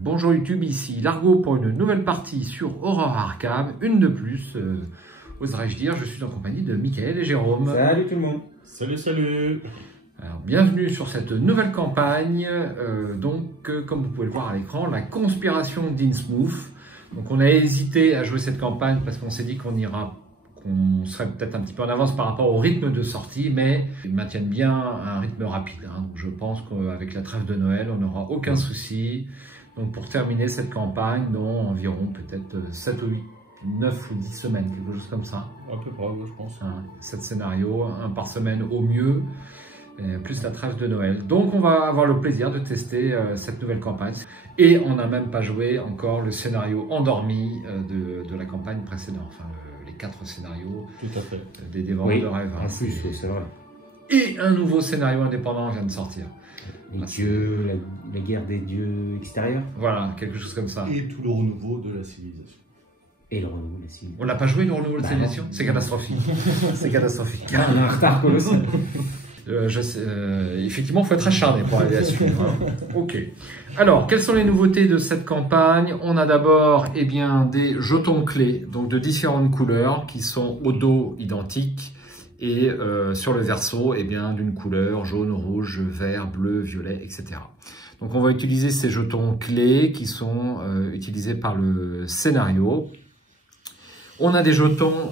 Bonjour YouTube, ici Largo pour une nouvelle partie sur Horror Arkham, une de plus, oserais-je dire. Je suis en compagnie de Mickaël et Jérôme. Salut tout le monde. Salut, salut. Alors, bienvenue sur cette nouvelle campagne, comme vous pouvez le voir à l'écran, la conspiration d'Innsmouth. Donc on a hésité à jouer cette campagne parce qu'on s'est dit qu'on serait peut-être un petit peu en avance par rapport au rythme de sortie, mais ils maintiennent bien un rythme rapide. Donc je pense qu'avec la trêve de Noël, on n'aura aucun souci. Donc pour terminer cette campagne, dans environ peut-être 7 ou 8, 9 ou 10 semaines, quelque chose comme ça. À peu près, je pense. 7 scénarios, un par semaine au mieux, plus la trêve de Noël. Donc on va avoir le plaisir de tester cette nouvelle campagne. Et on n'a même pas joué encore le scénario endormi de la campagne précédente. Enfin, les 4 scénarios. Tout à fait. Des dévoreurs de rêves. En plus, c'est vrai. Et un nouveau scénario indépendant vient de sortir. Les dieux, la guerre des dieux extérieurs. Voilà, quelque chose comme ça. Et tout le renouveau de la civilisation. Et le renouveau de la civilisation. On l'a pas joué le renouveau de la civilisation? C'est catastrophique. C'est catastrophique. On a un retard colossal. Effectivement, il faut être acharné pour aller à suivre. Hein. Ok. Alors, quelles sont les nouveautés de cette campagne? On a d'abord des jetons clés, donc de différentes couleurs, qui sont au dos identiques. Et sur le verso, d'une couleur jaune, rouge, vert, bleu, violet, etc. Donc on va utiliser ces jetons clés qui sont utilisés par le scénario. On a des jetons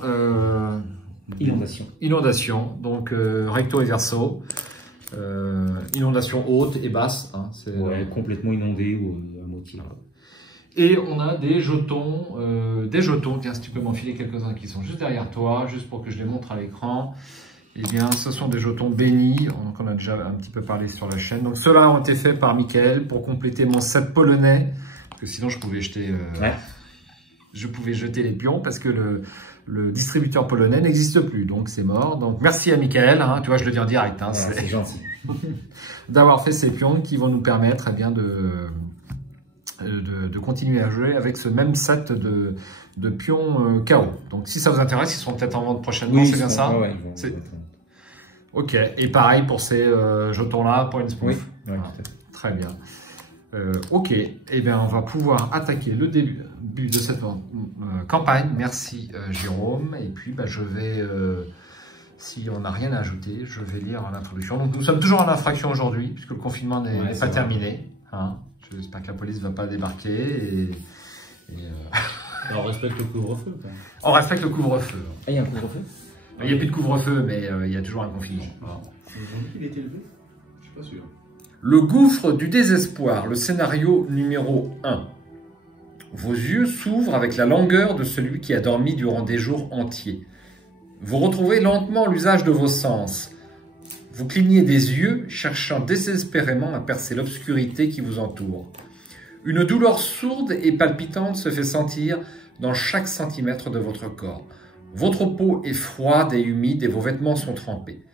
inondation, donc recto et verso. Inondation haute et basse. Hein, complètement inondé ou à moitié. Et on a des jetons, tiens, si tu peux m'enfiler quelques-uns qui sont juste derrière toi, juste pour que je les montre à l'écran. Ce sont des jetons bénis, donc on a déjà un petit peu parlé sur la chaîne. Donc ceux-là ont été faits par Mickaël pour compléter mon set polonais, parce que sinon je pouvais jeter, jeter les pions, parce que le distributeur polonais n'existe plus, donc c'est mort. Donc merci à Mickaël, hein, tu vois, je le dis en direct. Hein, c'est gentil. D'avoir fait ces pions qui vont nous permettre de continuer à jouer avec ce même set de pions KO. Donc si ça vous intéresse, ils seront peut-être en vente prochainement, c'est bien ça? Ok, et pareil pour ces jetons-là, pour Innsmouth. Oui, très bien. Ok, on va pouvoir attaquer le début de cette campagne. Merci Jérôme. Et puis je vais, si on n'a rien à ajouter, je vais lire l'introduction. Donc nous sommes toujours en infraction aujourd'hui, puisque le confinement n'est pas terminé. Hein. J'espère que la police ne va pas débarquer. On respecte le couvre-feu. On respecte le couvre-feu. Il y a un couvre-feu? Il n'y a plus de couvre-feu, mais il y a toujours un confinement. Il est élevé? Je suis pas sûr. Le gouffre du désespoir, le scénario numéro 1. Vos yeux s'ouvrent avec la langueur de celui qui a dormi durant des jours entiers. Vous retrouvez lentement l'usage de vos sens. Vous clignez des yeux, cherchant désespérément à percer l'obscurité qui vous entoure. Une douleur sourde et palpitante se fait sentir dans chaque centimètre de votre corps. Votre peau est froide et humide et vos vêtements sont trempés.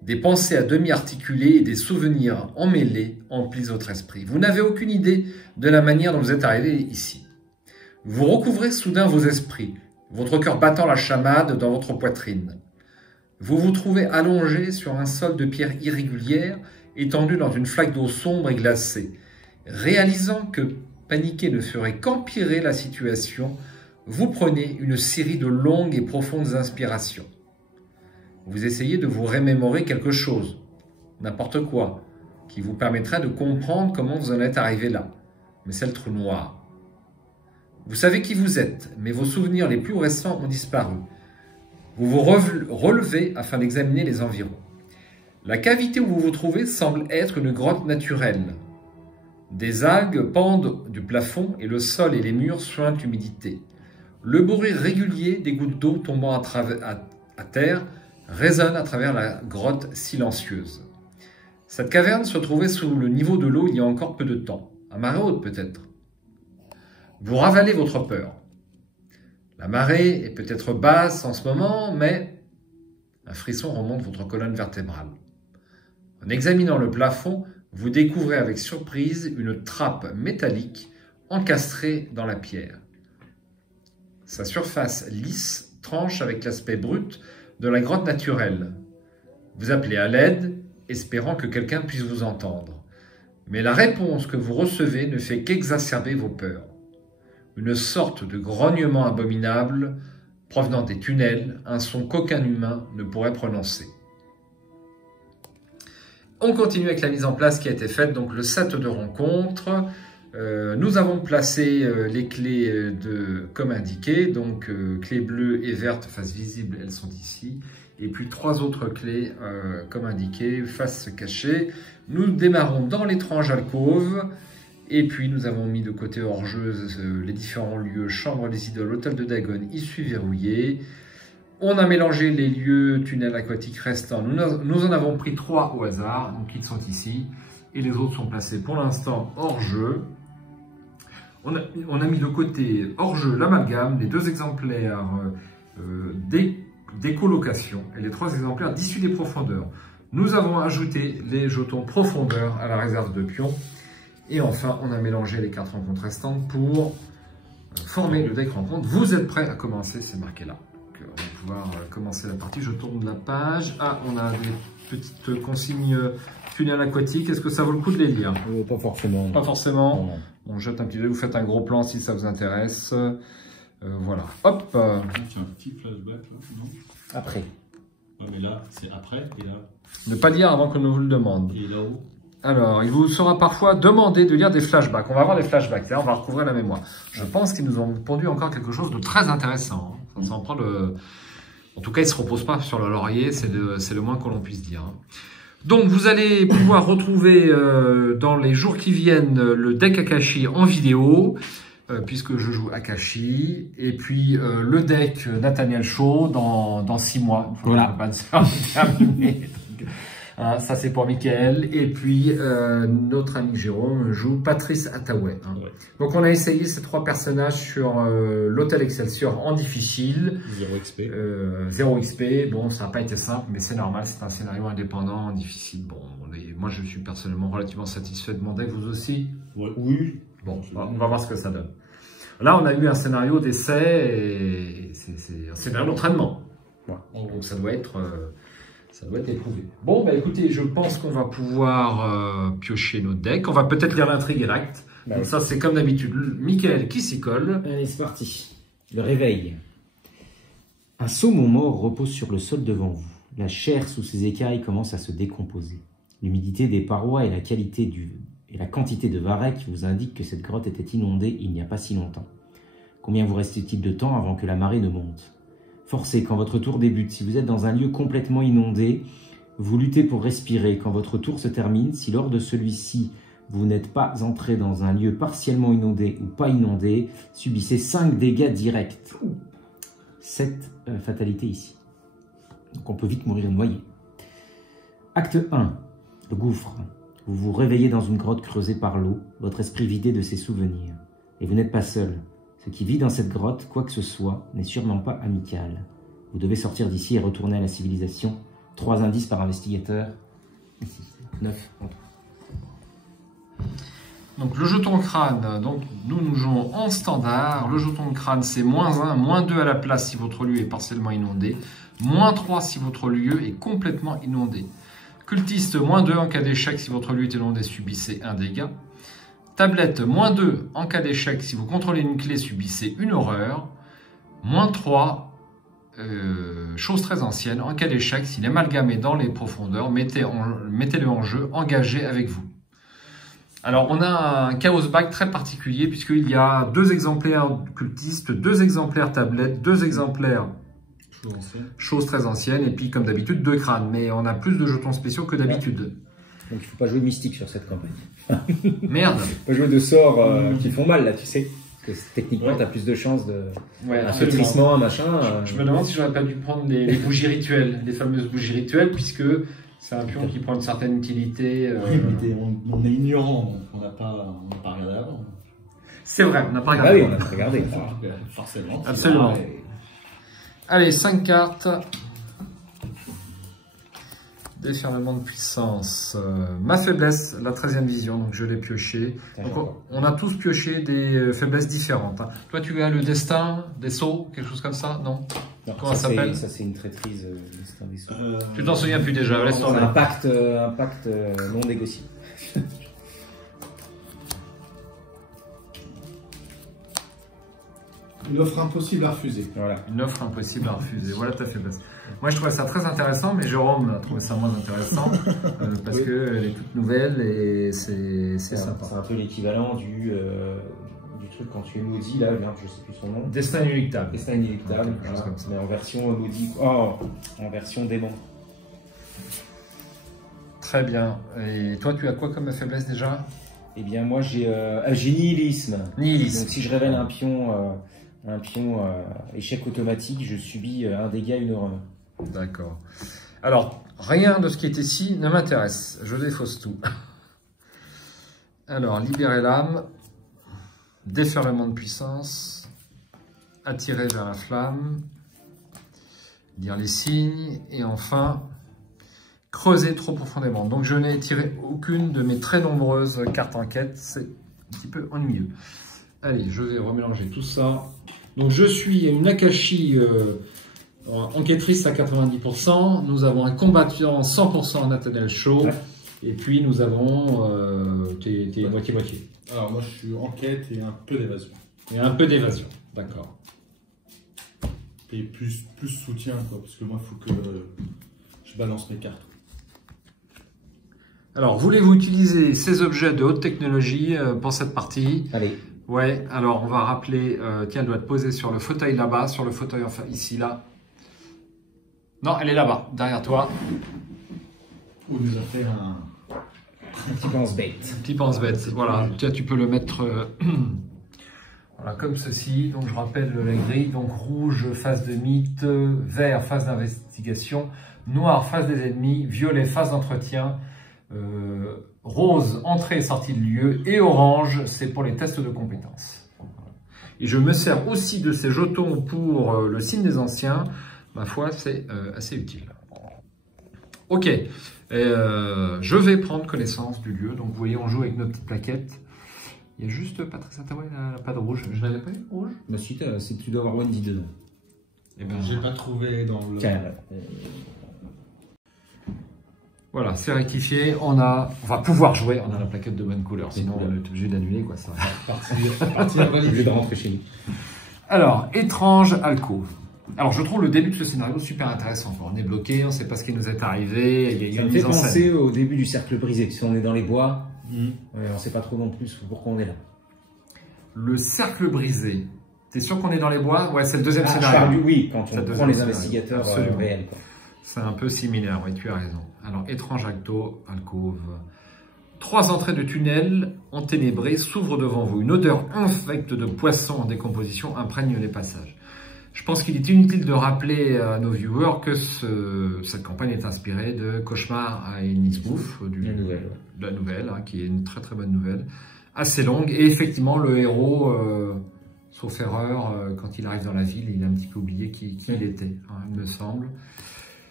Des pensées à demi articulées et des souvenirs emmêlés emplissent votre esprit. Vous n'avez aucune idée de la manière dont vous êtes arrivé ici. Vous recouvrez soudain vos esprits, votre cœur battant la chamade dans votre poitrine. Vous vous trouvez allongé sur un sol de pierre irrégulière, étendu dans une flaque d'eau sombre et glacée. Réalisant que paniquer ne ferait qu'empirer la situation, vous prenez une série de longues et profondes inspirations. Vous essayez de vous remémorer quelque chose, n'importe quoi, qui vous permettrait de comprendre comment vous en êtes arrivé là. Mais c'est le trou noir. Vous savez qui vous êtes, mais vos souvenirs les plus récents ont disparu. Vous vous relevez afin d'examiner les environs. La cavité où vous vous trouvez semble être une grotte naturelle. Des algues pendent du plafond et le sol et les murs suintent l'humidité. Le bruit régulier des gouttes d'eau tombant à terre résonne à travers la grotte silencieuse. Cette caverne se trouvait sous le niveau de l'eau il y a encore peu de temps, à marée haute peut-être. Vous ravalez votre peur. La marée est peut-être basse en ce moment, mais un frisson remonte votre colonne vertébrale. En examinant le plafond, vous découvrez avec surprise une trappe métallique encastrée dans la pierre. Sa surface lisse tranche avec l'aspect brut de la grotte naturelle. Vous appelez à l'aide, espérant que quelqu'un puisse vous entendre. Mais la réponse que vous recevez ne fait qu'exacerber vos peurs. Une sorte de grognement abominable provenant des tunnels, un son qu'aucun humain ne pourrait prononcer. On continue avec la mise en place qui a été faite, donc le set de rencontre. Nous avons placé les clés comme indiqué, donc clés bleues et vertes face visible, elles sont ici. Et puis 3 autres clés comme indiqué, face cachée. Nous démarrons dans l'étrange alcôve. Et puis nous avons mis de côté hors-jeu les différents lieux, chambre des idoles, hôtel de Dagon, issue verrouillée. On a mélangé les lieux tunnels aquatiques restants. Nous en avons pris 3 au hasard, donc ils sont ici. Et les autres sont placés pour l'instant hors-jeu. On a mis de côté hors-jeu l'amalgame, les 2 exemplaires des colocations et les 3 exemplaires d'issue des profondeurs. Nous avons ajouté les jetons profondeur à la réserve de pions. Et enfin, on a mélangé les cartes rencontres restantes pour former le deck rencontre. Vous êtes prêts à commencer, c'est marqué là. Donc, on va pouvoir commencer la partie. Je tourne la page. Ah, on a des petites consignes tunnel aquatique. Est-ce que ça vaut le coup de les lire? Pas forcément. Pas forcément. Non, non. On jette un petit peu, vous faites un gros plan si ça vous intéresse. Voilà. Hop. C'est un petit flashback là, non? Après. Ouais, mais là, c'est après et là. Ne pas lire avant qu'on ne vous le demande. Et là-haut. Alors, il vous sera parfois demandé de lire des flashbacks. On va avoir des flashbacks, là, on va recouvrir la mémoire. Je pense qu'ils nous ont pondu encore quelque chose de très intéressant. Ça en prend le... En tout cas, ils ne se reposent pas sur le laurier, c'est le moins que l'on puisse dire. Donc, vous allez pouvoir retrouver dans les jours qui viennent le deck Akashi en vidéo, puisque je joue Akashi, et puis le deck Nathaniel Shaw dans 6 mois. Voilà. Pas de terminé. Ça c'est pour Mickaël, et puis notre ami Jérôme joue Patrice Attaway. Ouais. Donc on a essayé ces 3 personnages sur l'Hôtel Excelsior en difficile. 0 XP. 0 XP, bon ça n'a pas été simple, mais c'est normal, c'est un scénario indépendant, en difficile. Bon, moi je suis personnellement relativement satisfait de mon deck, vous aussi? Ouais. Oui. Bon, on va voir ce que ça donne. Là on a eu un scénario d'essai, et c'est un scénario d'entraînement. Voilà. Donc ça doit être éprouvé. Bon, bah écoutez, je pense qu'on va pouvoir piocher notre deck. On va peut-être lire l'intrigue et l'acte. Bah Donc oui. ça, c'est comme d'habitude, Mickaël qui s'y colle. Allez, c'est parti. Le réveil. Un saumon mort repose sur le sol devant vous. La chair sous ses écailles commence à se décomposer. L'humidité des parois et la quantité de varech vous indiquent que cette grotte était inondée il n'y a pas si longtemps. Combien vous restait-il de temps avant que la marée ne monte? Forcez quand votre tour débute. Si vous êtes dans un lieu complètement inondé, vous luttez pour respirer. Quand votre tour se termine, si lors de celui-ci, vous n'êtes pas entré dans un lieu partiellement inondé ou pas inondé, subissez 5 dégâts directs. 7 fatalités ici. Donc on peut vite mourir noyé. Acte 1. Le gouffre. Vous vous réveillez dans une grotte creusée par l'eau, votre esprit vidé de ses souvenirs. Et vous n'êtes pas seul. Ce qui vit dans cette grotte, quoi que ce soit, n'est sûrement pas amical. Vous devez sortir d'ici et retourner à la civilisation. 3 indices par investigateur. Ici, 9 en tout. Donc le jeton crâne, donc nous jouons en standard. Le jeton de crâne, c'est -1, -2 à la place si votre lieu est partiellement inondé, -3 si votre lieu est complètement inondé. Cultiste, -2 en cas d'échec si votre lieu est inondé, subissez 1 dégât. Tablette, -2 en cas d'échec si vous contrôlez une clé, subissez une horreur. -3, chose très ancienne, en cas d'échec, si l'amalgame est dans les profondeurs, mettez-le en jeu, engagez avec vous. Alors on a un chaos bag très particulier puisqu'il y a 2 exemplaires cultistes, 2 exemplaires tablettes, 2 exemplaires choses très anciennes, et puis comme d'habitude 2 crânes, mais on a plus de jetons spéciaux que d'habitude. Donc il ne faut pas jouer mystique sur cette campagne. Merde. Il faut pas jouer de sorts qui font mal là, tu sais. Parce que techniquement, Ouais. tu as plus de chances de... Ouais, un absolument. flétrissement, un machin. Je me demande si j'aurais pas dû prendre les bougies rituelles, les fameuses bougies rituelles, puisque c'est un pion qui prend une certaine utilité. Oui, mais on est ignorant, on n'a pas regardé avant. C'est vrai, on n'a pas Ah regardé. oui, on a regardé. Forcément. Absolument. Ouais. Allez, 5 cartes. Déferlement de puissance. Ma faiblesse, la 13e vision, donc je l'ai pioché. Donc, on a tous pioché des faiblesses différentes. Hein. Toi, tu as le destin, des sceaux, quelque chose comme ça? Non? Non, Comment ça s'appelle? Ça, c'est une traîtrise. C'est un vaisseau. Tu t'en souviens plus déjà, laisse C'est tomber. un pacte non négocié. Une offre impossible à refuser. Voilà. Une offre impossible à refuser. Voilà, tout à fait. Moi, je trouvais ça très intéressant, mais Jérôme a trouvé ça moins intéressant parce Oui. qu'elle est toute nouvelle et c'est sympa. C'est un peu l'équivalent du truc quand tu es maudit, là, merde, je sais plus son nom. Destin inéluctable. Destin inéluctable, Quelque chose comme ça. mais en version maudit. Oh, en version démon. Très bien. Et toi, tu as quoi comme faiblesse déjà? Eh bien, moi, j'ai nihilisme. Nihilisme. Donc, si je révèle un pion échec automatique, je subis un dégât, une horreur. D'accord. Alors, rien de ce qui est ici ne m'intéresse. Je défausse tout. Alors, libérer l'âme, déferlement de puissance, attirer vers la flamme, dire les signes, et enfin, creuser trop profondément. Donc, je n'ai tiré aucune de mes très nombreuses cartes en quête. C'est un petit peu ennuyeux. Allez, je vais remélanger tout ça. Donc, je suis une Akashi enquêtrice à 90%. Nous avons un combattant 100% Nathaniel Shaw. Ouais. Et puis, nous avons tes moitié-moitié. Alors moi je suis enquête et un peu d'évasion. Et un peu d'évasion. D'accord. Et plus soutien quoi, parce que moi il faut que je balance mes cartes. Alors, voulez-vous utiliser ces objets de haute technologie pour cette partie? Allez, Ouais, alors on va rappeler, tiens, elle doit être posée sur le fauteuil là-bas, sur le fauteuil enfin ici, là. Non, elle est là-bas, derrière toi. On nous a fait un... un petit pense-bête. Petit pense-bête, voilà. Tiens, tu peux le mettre voilà, comme ceci. Donc je rappelle la grille. Donc rouge, phase de mythe, vert, phase d'investigation, noir, phase des ennemis, violet, phase d'entretien, rose, entrée et sortie de lieu, et orange, c'est pour les tests de compétences. Et je me sers aussi de ces jetons pour le signe des anciens. Ma foi, c'est assez utile. Ok, je vais prendre connaissance du lieu. Donc vous voyez, on joue avec nos petites plaquettes. Il y a juste Patrick Attaway, elle n'a pas de rouge. Je n'avais pas eu de rouge. Bah si, tu dois avoir Wendy dedans. Eh ben, J'ai pas trouvé dans le... Tiens, voilà, c'est rectifié. On va pouvoir jouer. On a la plaquette de bonne couleur. Sinon, on est obligé d'annuler quoi ça. Partie invalidée. obligé de rentrer chez lui. Alors, étrange alcôve. Alors, je trouve le début de ce scénario super intéressant. On est bloqué, on ne sait pas ce qui nous est arrivé. Il y a Ça une me fait mise en scène. penser au début du cercle brisé. Si on est dans les bois, Mhm. on ne sait pas trop non plus pourquoi on est là. Le cercle brisé. T'es sûr qu'on est dans les bois? Ouais, c'est le deuxième Je scénario. parle oui, quand C'est le on prend deuxième les scénario. investigateurs Absolument. réels. Quoi. C'est un peu similaire, oui, tu as raison. Alors, étrange alcôve. 3 entrées de tunnel enténébrées s'ouvrent devant vous. Une odeur infecte de poisson en décomposition imprègne les passages. Je pense qu'il est inutile de rappeler à nos viewers que cette campagne est inspirée de Cauchemar à Innsmouth, de la nouvelle, hein, qui est une très très bonne nouvelle, assez longue. Et effectivement, le héros, sauf erreur, quand il arrive dans la ville, il a un petit peu oublié qui il était, hein, il me semble.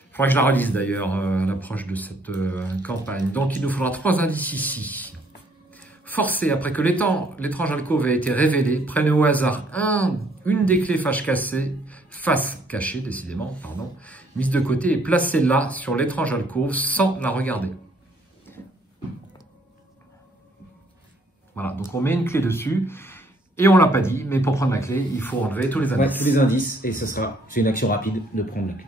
Il faudra que je la relise d'ailleurs à l'approche de cette campagne. Donc il nous faudra 3 indices ici. Forcé, après que l'étrange alcôve a été révélé, prenez au hasard une des clés face cachée, décidément, pardon, mise de côté et placez-la sur l'étrange alcôve sans la regarder. Voilà, donc on met une clé dessus et on l'a pas dit, mais pour prendre la clé, il faut enlever tous les indices. Ouais, tous les indices, et c'est une action rapide de prendre la clé.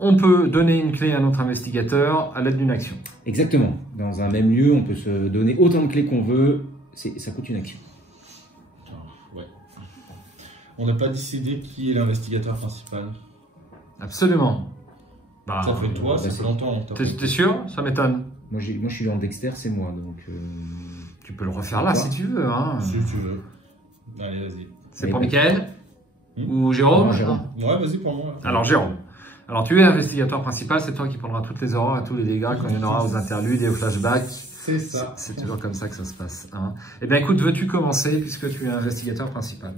On peut donner une clé à notre investigateur à l'aide d'une action. Exactement. Dans un même lieu, on peut se donner autant de clés qu'on veut. Ça coûte une action. Ouais. On n'a pas décidé qui est l'investigateur principal. Absolument. Bah, Ça fait toi, ça c'est- fait longtemps. T'es sûr? Ça m'étonne. Moi, je suis en Dexter, c'est moi. Donc, Tu peux le refaire là si tu veux. Hein. Si tu veux. Allez, vas-y. C'est pour Michael ou Non, Jérôme? Jérôme. Ouais, vas-y pour moi. Alors Jérôme. Alors tu es investigateur principal, c'est toi qui prendras toutes les erreurs et tous les dégâts quand il y en aura aux interludes et aux flashbacks. C'est ça. C'est toujours comme ça que ça se passe. Hein. Eh bien écoute, veux-tu commencer puisque tu es investigateur principal?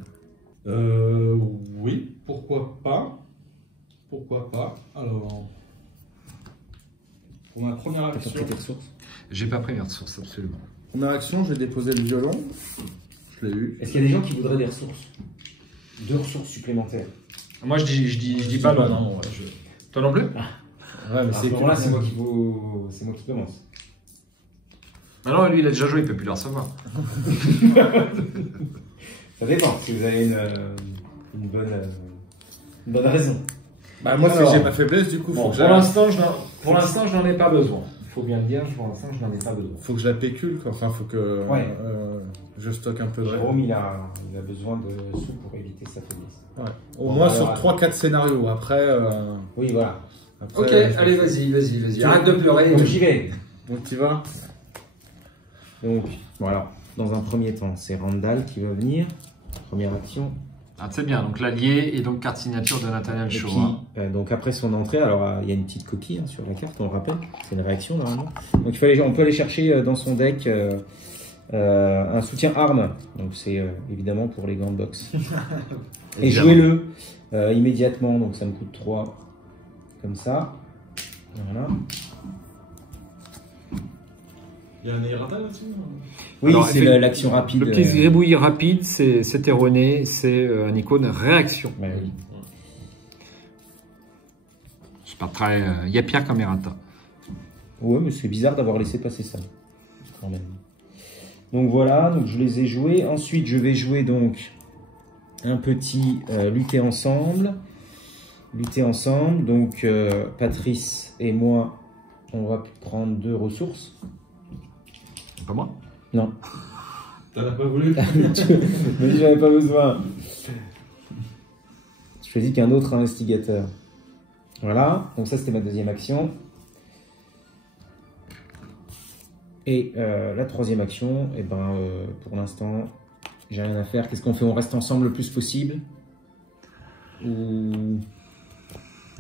Oui, pourquoi pas. Pourquoi pas. Alors, pour ma première t'as action, pris tes ressources. J'ai pas pris mes ressources, absolument. première action, je vais déposer le violon. Je l'ai eu. Est-ce qu'il y a des gens qui voudraient des ressources? 2 ressources supplémentaires. Moi je dis pas pas non. non. Ouais, Toi non plus? Ouais, mais À ce moment-là, que- c'est moi qui commence. Ah non, lui il a déjà joué, il peut plus le recevoir. Ça dépend, si vous avez une bonne raison. Bah, moi, Alors, si j'ai ma faiblesse, du coup, Bon, faut pour l'instant, je n'en ai pas besoin. Il faut bien le dire, pour l'instant, je n'en ai pas besoin. que je la pécule, quoi. Enfin, faut que Ouais. je stocke un peu de Jérôme, il a besoin de sous pour éviter sa faiblesse. Ouais. Au Bon, moins alors, sur 3-4 scénarios. Après, Oui, voilà. après, Ok, allez, vas-y. Arrête de pleurer. Donc j'y vais. Donc, tu vas. Donc, voilà. Dans un premier temps, c'est Randall qui va venir. Première action. Ah, c'est bien, donc l'allié et donc carte signature de Nathaniel Et Shaw. puis, donc après son entrée, alors il y a une petite coquille sur la carte, on le rappelle. C'est une réaction normalement. Donc on peut aller chercher dans son deck un soutien arme. Donc c'est évidemment pour les grandes box. Et jouez-le immédiatement. Donc ça me coûte 3. Comme ça. Voilà. Il y a un errata là-dessus? Oui, Alors, c'est l'action rapide. Le petit gribouillis rapide, c'est erroné, c'est une icône réaction. Ouais, oui. C'est pas très. Il y a pire comme errata. Ouais, mais c'est bizarre d'avoir laissé passer ça. Quand même. Donc voilà, donc je les ai joués. Ensuite, je vais jouer donc un petit lutter ensemble. Lutter ensemble. Donc Patrice et moi, on va prendre 2 ressources. Pas moi. Non, T'en as pas voulu? mais j'en avais pas besoin. Je choisis qu'un autre investigateur. Voilà, donc ça c'était ma deuxième action. Et la troisième action, eh ben, pour l'instant, j'ai rien à faire. Qu'est-ce qu'on fait? On reste ensemble le plus possible? Ou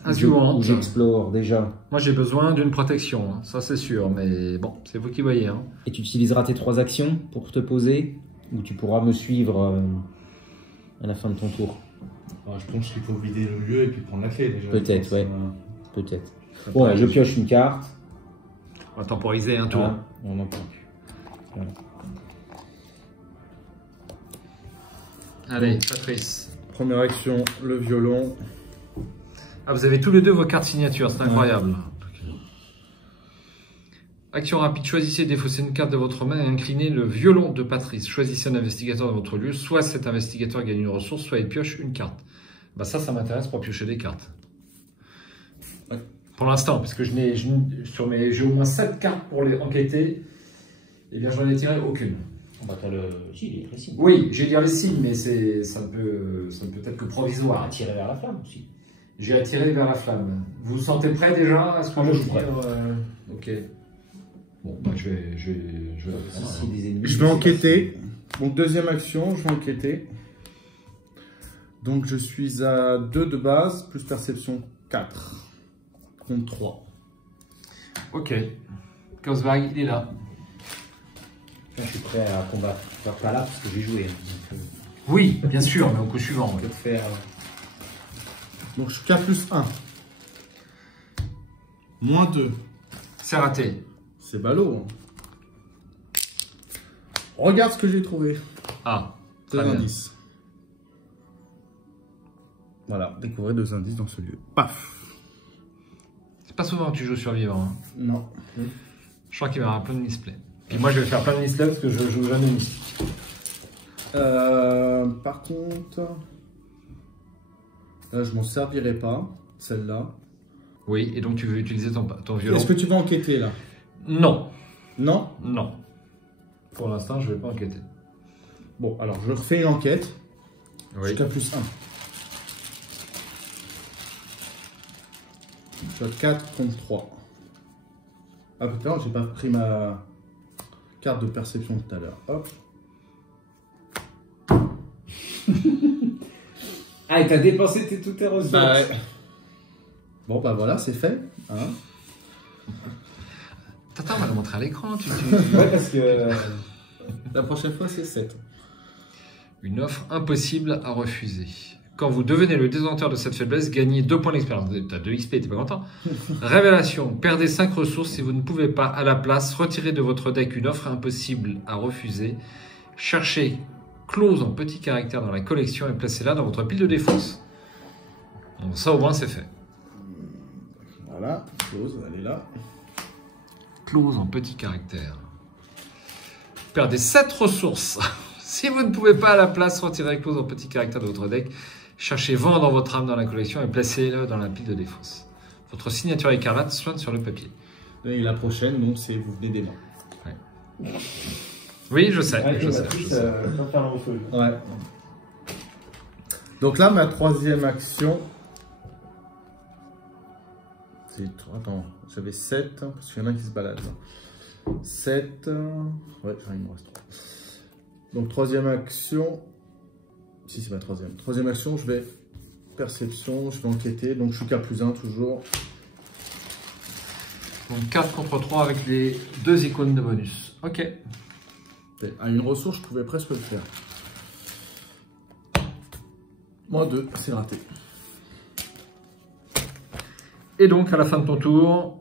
Insuivante. j'explore déjà? Moi j'ai besoin d'une protection, hein, ça c'est sûr, mais bon, c'est vous qui voyez. Hein. Et tu utiliseras tes 3 actions pour te poser? Ou tu pourras me suivre à la fin de ton tour? Je pense qu'il faut vider le lieu et puis prendre la clé déjà. Peut-être, ouais. Peut-être. Ça Bon, paraît je pioche une carte. On va temporiser un tour. Voilà, on n'en parle plus. Voilà. Allez, Patrice. Première action, le violon. Ah, vous avez tous les deux vos cartes signatures, c'est incroyable. Action rapide, choisissez et défaussez une carte de votre main et inclinez le violon de Patrice. Choisissez un investigateur dans votre lieu, soit cet investigateur gagne une ressource, soit il pioche une carte. Bah ça m'intéresse pour piocher des cartes. Ouais. Pour l'instant, parce que j'ai au moins 7 cartes pour les enquêter, et bien j'en ai tiré aucune. Bah, t'as le... Si, il est précis. Oui, j'ai dire les signes, mais ça ne peut être que provisoire. Tirer vers la flamme aussi. J'ai attiré vers la flamme. Vous vous sentez prêt déjà? Est-ce que Ah, moi, je je suis prêt. Ok. Bon, bah, je vais. Si, des ennemis, Je vais enquêter. Donc deuxième action, je vais enquêter. Donc je suis à 2 de base, plus perception 4. Contre 3. Ok. Kosvag, il est là. Je suis prêt à combattre. Enfin, pas là parce que j'ai joué. Donc, Oui, bien sûr, mais au coup suivant. on peut faire... Donc je suis K plus 1. Moins 2. C'est raté. C'est ballot. Hein. Regarde ce que j'ai trouvé. Ah, 2 très bien. indices. Voilà, découvrez 2 indices dans ce lieu. Paf. C'est pas souvent que tu joues survivant. Hein. Non. Je crois qu'il va y avoir plein de misplays. Puis moi, je vais faire plein de misplays parce que je joue jamais mystique. Par contre, là je m'en servirai pas, celle-là. Oui, et donc tu veux utiliser ton violon. Est-ce que tu vas enquêter là? Non, Non? non. Pour l'instant, je vais pas enquêter. Bon, alors je refais une enquête. Oui. Jusqu'à plus 1. Je suis à 4 contre 3. Ah putain, j'ai pas pris ma carte de perception tout à l'heure. Hop. Ah, et t'as dépensé toutes tes ressources. Bah ouais. Bon bah voilà, c'est fait. Hein. Attends, on va le montrer à l'écran. Ouais, parce que... La prochaine fois, c'est 7. Une offre impossible à refuser. Quand vous devenez le détenteur de cette faiblesse, gagnez 2 points d'expérience. T'as 2 XP, t'es pas content? Révélation. Perdez 5 ressources si vous ne pouvez pas, à la place, retirer de votre deck une offre impossible à refuser. Cherchez clause en petit caractère dans la collection et placez-la dans votre pile de défense. Donc ça, au moins, c'est fait. Voilà, close, elle est là. Clause en petit caractère. Perdez 7 ressources Si vous ne pouvez pas à la place, retirez clause en petit caractère de votre deck. Cherchez vent dans votre âme dans la collection et placez-le dans la pile de défausse. Votre signature écarlate soigne sur le papier. Et la prochaine, donc, c'est vous venez des mains. Ouais. Oui, je sais. Ouais, je sais. faire le feu. Ouais. Donc là, ma troisième action. Attends, j'avais 7, parce qu'il y en a qui se baladent. 7. Ouais, il me reste 3. Donc, troisième action. Si, c'est ma troisième. Troisième action, je vais perception, je vais enquêter. Donc, je suis K+1 toujours. Donc 4 contre 3 avec les 2 icônes de bonus. Ok. À une ressource, je pouvais presque le faire. Moins 2, c'est raté. Et donc, à la fin de ton tour,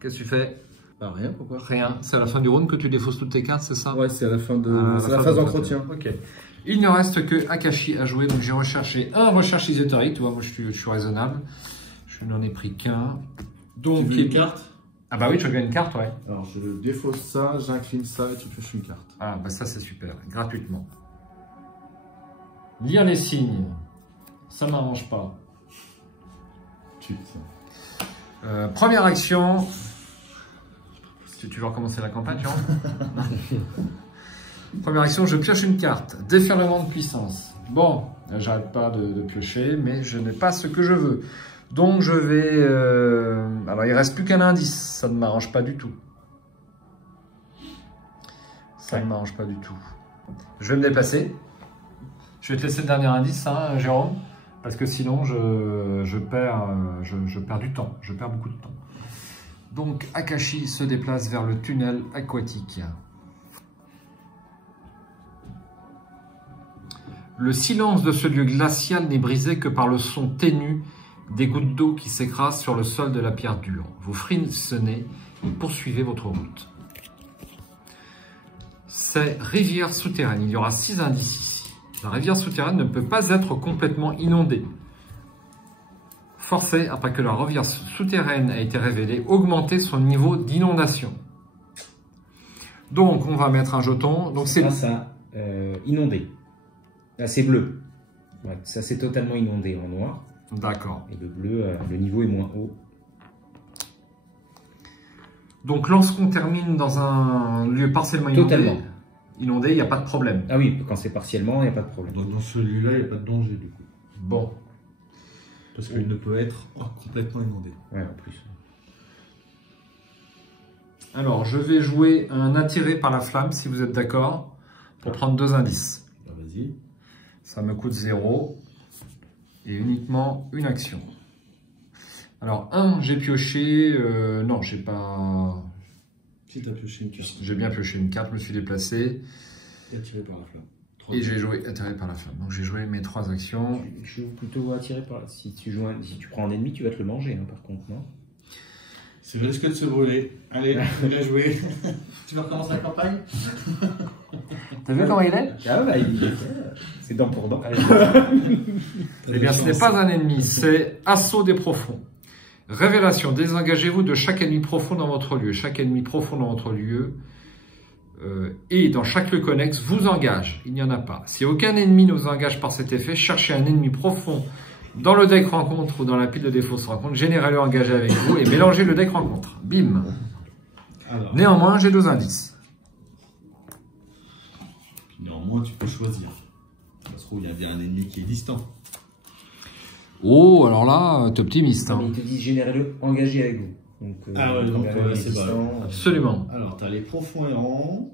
qu'est-ce que tu fais? Bah, rien, pourquoi? Rien. C'est à la fin du round que tu défausses toutes tes cartes, c'est ça? Ouais, c'est à la fin de. C'est la fin phase de d'entretien. Ok. Il ne reste que Akashi à jouer, donc j'ai recherché un recherche ésotérique. Tu vois, moi je suis raisonnable. Je n'en ai pris qu'un. Donc, Tu veux une carte? Ah bah oui, tu as une carte, ouais. Alors, je défausse ça, j'incline ça et tu pioches une carte. Ah bah ça c'est super, gratuitement. Lire les signes, ça m'arrange pas. Première action. Si tu veux recommencer la campagne, Jean. Première action, je pioche une carte. Déferlement de puissance. Bon, j'arrête pas de piocher, mais je n'ai pas ce que je veux. Donc je vais... Alors il reste plus qu'un indice, ça ne m'arrange pas du tout. Ça ne m'arrange pas du tout. Je vais me déplacer. Je vais te laisser le dernier indice, hein, Jérôme, parce que sinon je perds du temps, je perds beaucoup de temps. Donc Akashi se déplace vers le tunnel aquatique. Le silence de ce lieu glacial n'est brisé que par le son ténu des gouttes d'eau qui s'écrasent sur le sol de la pierre dure. Vous frissonnez et poursuivez votre route. C'est rivière souterraine. Il y aura 6 indices ici. La rivière souterraine ne peut pas être complètement inondée. Forcé, après que la rivière souterraine a été révélée, augmenter son niveau d'inondation. Donc, on va mettre un jeton. Donc c'est ça, inondé. Là, c'est bleu. Ouais, ça, c'est totalement inondé en noir. D'accord. Et le bleu, le niveau est moins haut. Donc, lorsqu'on termine dans un lieu partiellement inondé, il n'y a pas de problème. Ah oui, quand c'est partiellement, il n'y a pas de problème. Donc dans celui-là, il n'y a pas de danger du coup. Bon. Parce qu'il ne peut être complètement inondé. Ouais, en plus. Alors, je vais jouer un attiré par la flamme, si vous êtes d'accord, pour prendre 2 indices. Ah, vas-y. Ça me coûte 0 et uniquement une action. Alors, 1, j'ai pioché... non, j'ai pas... Si tu as pioché une carte. J'ai bien pioché une carte, je me suis déplacé. Et attiré par la flamme. Et j'ai joué attiré par la flamme. Donc, j'ai joué mes 3 actions. Je suis plutôt attiré par... Si tu prends un ennemi, tu vas te le manger, hein, par contre, non? C'est le risque de se brûler. Allez, bien joué. Tu veux recommencer la campagne? T'as vu comment il est? Ah bah, c'est dent pour dent. Eh bien, ce n'est pas un ennemi, c'est assaut des profonds. Révélation, désengagez-vous de chaque ennemi profond dans votre lieu. Chaque ennemi profond dans votre lieu et dans chaque lieu connexe vous engage. Il n'y en a pas. Si aucun ennemi ne vous engage par cet effet, cherchez un ennemi profond dans le deck rencontre ou dans la pile de défausse rencontre. Générez-le engagé avec vous et mélangez le deck rencontre. Bim. Alors, néanmoins, j'ai 2 indices. néanmoins, tu peux choisir. Ça se trouve, il y a bien un ennemi qui est distant. Oh, alors là, t'es optimiste. Hein. Il te dit générez-le engagé avec vous. Donc, donc c'est vrai. Absolument. Alors, tu as les profonds errants,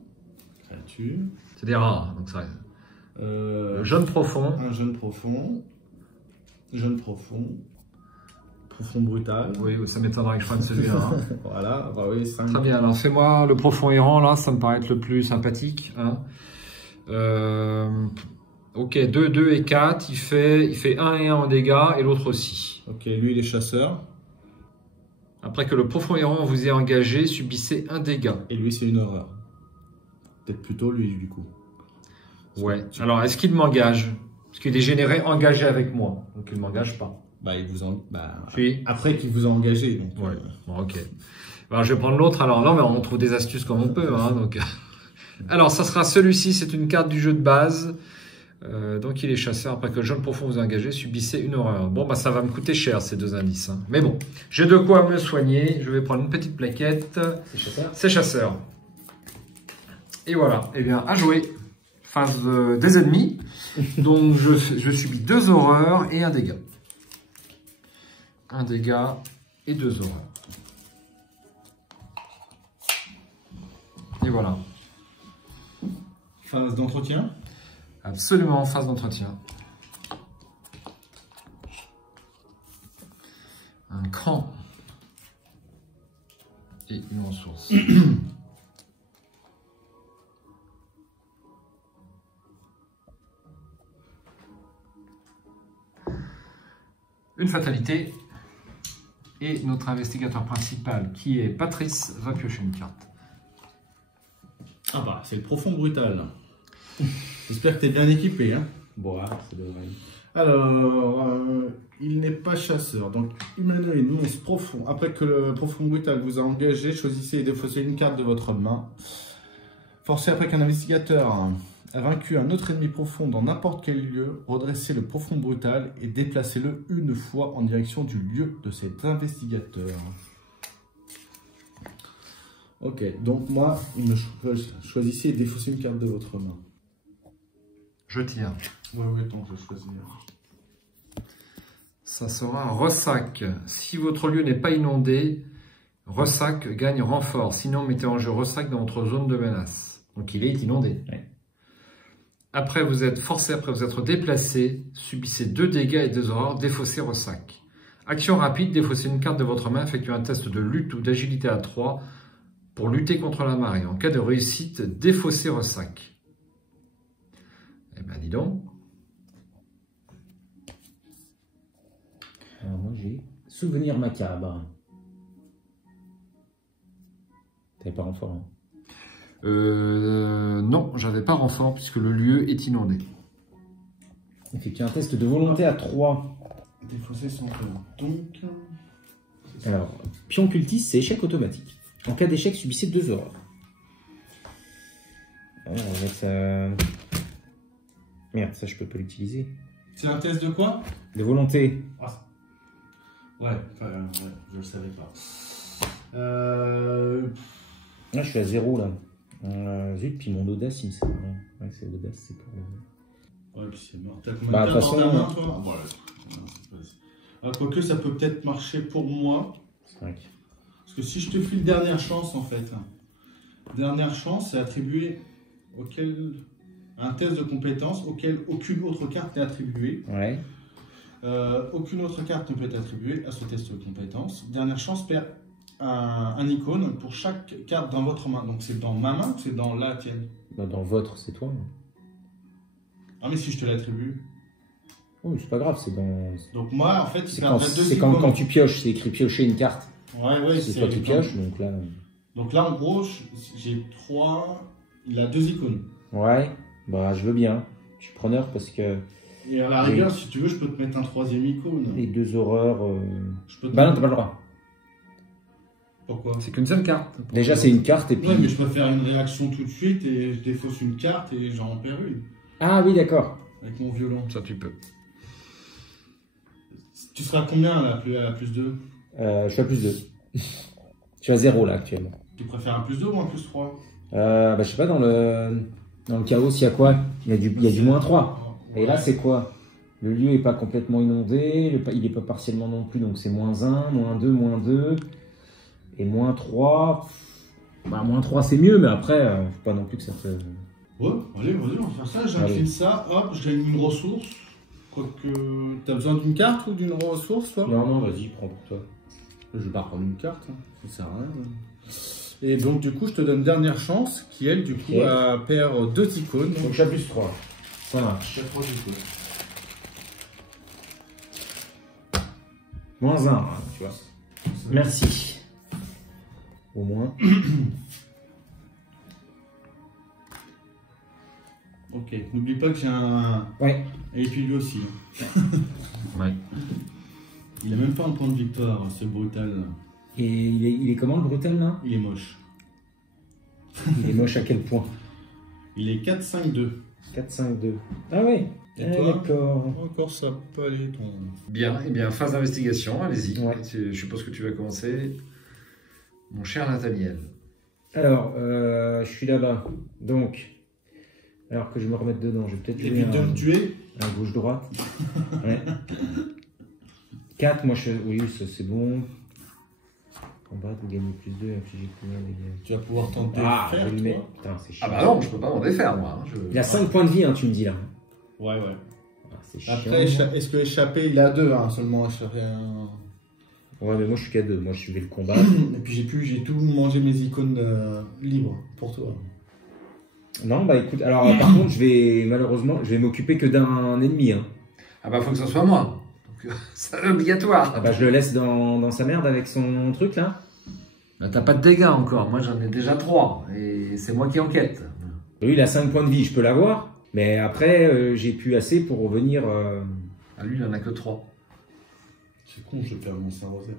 créatures. C'est des rares. Donc ça... jeune profond. Un jeune profond. Jeune profond. Profond brutal. Oui, ça m'étonnerait que je prenne celui-là. Hein. Voilà, bah oui, 5. Très bien, alors fais-moi le profond errant, là, ça me paraît être le plus sympathique. Hein. Ok, 2, 2 et 4, il fait 1 et 1 en dégâts, et l'autre aussi. Ok, lui il est chasseur. Après que le profond errant vous ait engagé, subissez 1 dégât. Et lui c'est une horreur. Peut-être plutôt lui du coup. Ouais, alors est-ce qu'il m'engage? Parce qu'il est généré engagé avec moi, donc il ne m'engage pas. Bah, il vous en... Puis après qu'il vous a engagé. Donc, ouais, bon, ok. Alors, je vais prendre l'autre. Alors, non, mais on trouve des astuces comme on peut. Hein, donc... Alors, ça sera celui-ci, c'est une carte du jeu de base. Donc, il est chasseur. Après que le jaune profond vous engagez, subissez une horreur. Bon, bah, ça va me coûter cher, ces deux indices. Hein. Mais bon, j'ai de quoi me soigner. Je vais prendre une petite plaquette. C'est chasseur. C'est chasseur. Et voilà. Eh bien, à jouer. Phase des ennemis. Donc, je subis 2 horreurs et un dégât. Un dégât et 2 horreurs. Et voilà. Phase d'entretien. Absolument, phase d'entretien. Un cran. Et une ressource. Une fatalité. Et notre investigateur principal, qui est Patrice, va piocher une carte. Ah bah, c'est le profond brutal. J'espère que tu es bien équipé. Hein. Bon, ça devrait aller. Alors, il n'est pas chasseur. Donc, humanoïde, monstre profond. Après que le profond brutal vous a engagé, choisissez et défaussez une carte de votre main. Forcez après qu'un investigateur a vaincu un autre ennemi profond dans n'importe quel lieu, redressez le profond brutal et déplacez-le une fois en direction du lieu de cet investigateur. Ok, donc moi, choisissez et défaussez une carte de votre main. Je tire. Oui, donc je choisis. Ça sera ressac. Si votre lieu n'est pas inondé, ressac gagne renfort. Sinon, mettez en jeu ressac dans votre zone de menace. Donc il est inondé. Ouais. Après, vous êtes forcé, après vous être déplacé, subissez 2 dégâts et 2 horreurs, défaussez ressac. Action rapide, défaussez une carte de votre main, effectuez un test de lutte ou d'agilité à 3 pour lutter contre la marée. En cas de réussite, défaussez ressac. Eh ben dis donc. Alors moi j'ai souvenir macabre. T'avais pas renfort, hein? Non, j'avais pas renfort puisque le lieu est inondé. Effectuer un test de volonté à 3. Défausser son tour. Donc. Alors, pion cultiste, c'est échec automatique. En cas d'échec, subissez 2 horreurs. Alors, on va mettre ça. Merde, ça je peux pas l'utiliser. C'est un test de quoi? De volonté. Ah. Ouais, je le savais pas. Là, je suis à 0 là. Zut, puis mon audace, il me sert à rien. Ouais, c'est l'audace, c'est pour le. Ouais, puis c'est mort. T'as combien Bah, de de toute cartes dans ta main, façon, toi? Quoique, ça peut peut-être marcher pour moi. 5. Parce que si je te file dernière chance, en fait. Dernière chance, c'est attribué un test de compétence auquel aucune autre carte n'est attribuée. Ouais. Aucune autre carte ne peut être attribuée à ce test de compétence. Dernière chance perd un icône pour chaque carte dans votre main. Donc c'est dans ma main ou c'est dans la tienne? Bah, dans votre, c'est toi. Ah mais si je te l'attribue. Oui, c'est pas grave, c'est dans. Donc moi en fait C'est quand tu pioches, c'est écrit piocher une carte. Ouais, C'est toi qui pioches, donc là. Donc là en gros, j'ai 3. Il a 2 icônes. Ouais, bah je veux bien. Je suis preneur parce que. Et à la rigueur, si tu veux, je peux te mettre un 3e icône. Les 2 horreurs. Je peux te Bah non, t'as pas le droit. Pourquoi? C'est qu'une seule carte. Déjà, c'est une carte et puis. Ouais, mais je peux faire une réaction tout de suite et je défausse une carte et j'en perds une. Ah oui, d'accord. Avec mon violon. Ça, tu peux. Tu seras combien là, à plus 2? Je suis à plus 2. Je suis à 0 là actuellement. Tu préfères un plus 2 ou un plus 3? Bah je sais pas, dans le chaos, il y a quoi? Il y a du moins 3. Ouais. Et là, c'est quoi? Le lieu est pas complètement inondé, il est pas partiellement non plus, donc c'est moins 1, moins 2, moins 2. Et moins 3. Bah, moins 3, c'est mieux, mais après, faut pas non plus que ça te. Ouais, allez, vas-y, on va faire ça. J'incline ça, hop, je gagne une ressource. Quoique. T'as besoin d'une carte ou d'une ressource, toi? Non, vas-y, prends pour toi. Je vais pas prendre une carte, hein. Ça sert à rien. Et donc, du coup, je te donne dernière chance, qui elle, du coup, perd 2 icônes. Donc, j'abuse 3. Ça marche. Moins 1, hein, tu vois. Merci. Au moins. Ok, n'oublie pas que j'ai un. Ouais. Et puis lui aussi. Ouais. Il a même pas un point de victoire, ce brutal. Et il est comment le brutal là? Il est moche. Il est moche à quel point? Il est 4-5-2. 4-5-2. Ah ouais. Et Ah, toi d'accord. Encore ça peut aller ton... Bien, eh bien, phase d'investigation, allez-y. Ouais. Je suppose que tu vas commencer. Mon cher Nathaniel. Alors, je suis là-bas. Donc, alors que je me remette dedans, je vais peut-être jouer Évite de me tuer. un gauche-droite. Ouais. 4, moi je... Oui, ça c'est bon. Combattre, vous gagnez plus 2, infliger combien de dégâts? Tu vas pouvoir tenter Ah, de faire, je vais le toi. mettre. Putain, c'est chiant. Ah bah non, je peux pas m'en défaire, moi. Hein, Il a 5 points de vie, hein, tu me dis là. Ouais, ouais. Ah, c'est chiant. Après, est-ce que échapper, il a 2, hein, seulement échapper un... Ouais, mais moi je suis qu'à 2, moi je vais le combattre. Et puis j'ai tout mangé mes icônes libres pour toi. Non, bah écoute, alors par contre, je vais malheureusement, je vais m'occuper que d'un ennemi. Hein. Ah bah faut que ce soit moi. Donc c'est obligatoire. Ah bah je le laisse dans sa merde avec son truc là. Bah, t'as pas de dégâts encore. Moi j'en ai déjà 3. Et c'est moi qui enquête. Lui il a 5 points de vie, je peux l'avoir. Mais après, j'ai plus assez pour revenir. Ah lui il en a que 3. C'est con, je perds mon Saint-Rosaire.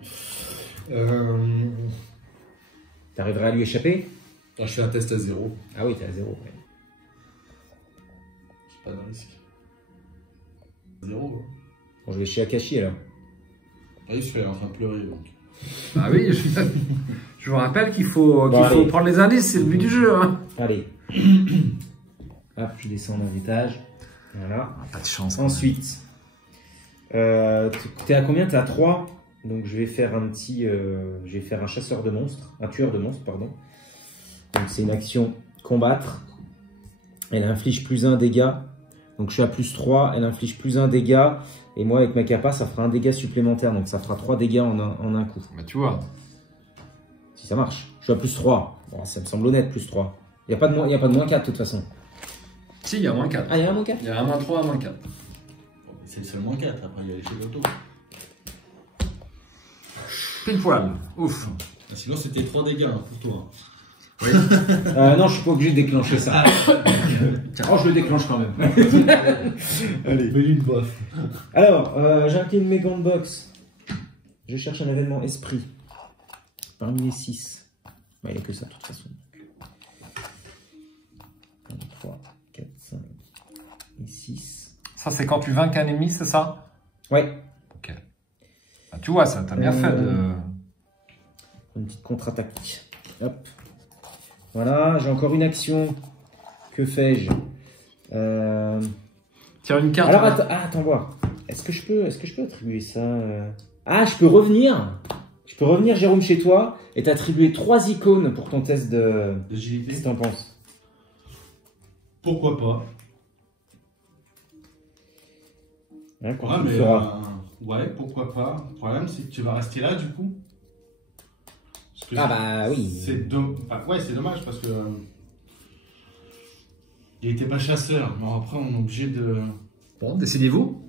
T'arriverais à lui échapper? Je fais un test à 0. Ah oui, t'es à 0. Ouais. J'ai pas de risque. 0. Bon, je vais chez Akashi alors. Ah, je suis en train de pleurer donc. Ah oui, je vous rappelle qu'il faut, Bon, allez. prendre les indices, c'est le but du jeu. Hein. Allez. Hop, je descends d'un étage. Voilà. Pas de chance. Ensuite, t'es à combien? T'es à 3. Donc je vais faire un petit. Je vais faire un chasseur de monstres. Un tueur de monstres, pardon. Donc c'est une action combattre. Elle inflige plus 1 dégât. Donc je suis à plus 3. Elle inflige plus 1 dégât. Et moi avec ma capa, ça fera un dégât supplémentaire. Donc ça fera 3 dégâts en un coup. Bah tu vois. Si ça marche. Je suis à plus 3. Bon, ça me semble honnête, plus 3. Il n'y a pas de moins 4 de toute façon. Si, il y a moins 4. Ah, il y a un moins 4? Il y a un moins 3, un moins 4. C'est seulement 4, après il y a les chez l'auto. Pile poil. Ouf. Sinon c'était 3 dégâts hein, pour toi. Oui. Non, je suis pas obligé de déclencher ça. Oh, je le déclenche quand même. Allez, mets-lui une bof. Alors, j'incline mes gants de boxe. Je cherche un événement esprit. Parmi les 6. Il n'y a que ça de toute façon. 1, 2, 3, 4, 5 et 6. Ça, c'est quand tu vaincs un ennemi, c'est ça? Ouais. Ok. Bah, tu vois, ça, t'as bien fait de... Une petite contre-attaque. Hop. Voilà, j'ai encore une action. Que fais-je? Tire une carte. Alors, attends voir. Est-ce que je peux attribuer ça Ah, je peux revenir. Je peux revenir, Jérôme, chez toi et t'attribuer 3 icônes pour ton test de... D'agilité. Qu'est-ce que t'en penses? Pourquoi pas? Hein, quand Ouais, tu le mais feras. ouais, pourquoi pas? Le problème, c'est que tu vas rester là du coup. Parce que Ah bah oui. c'est ouais, c'est dommage parce que il était pas chasseur. Mais après, on est obligé de. Bon, décidez-vous.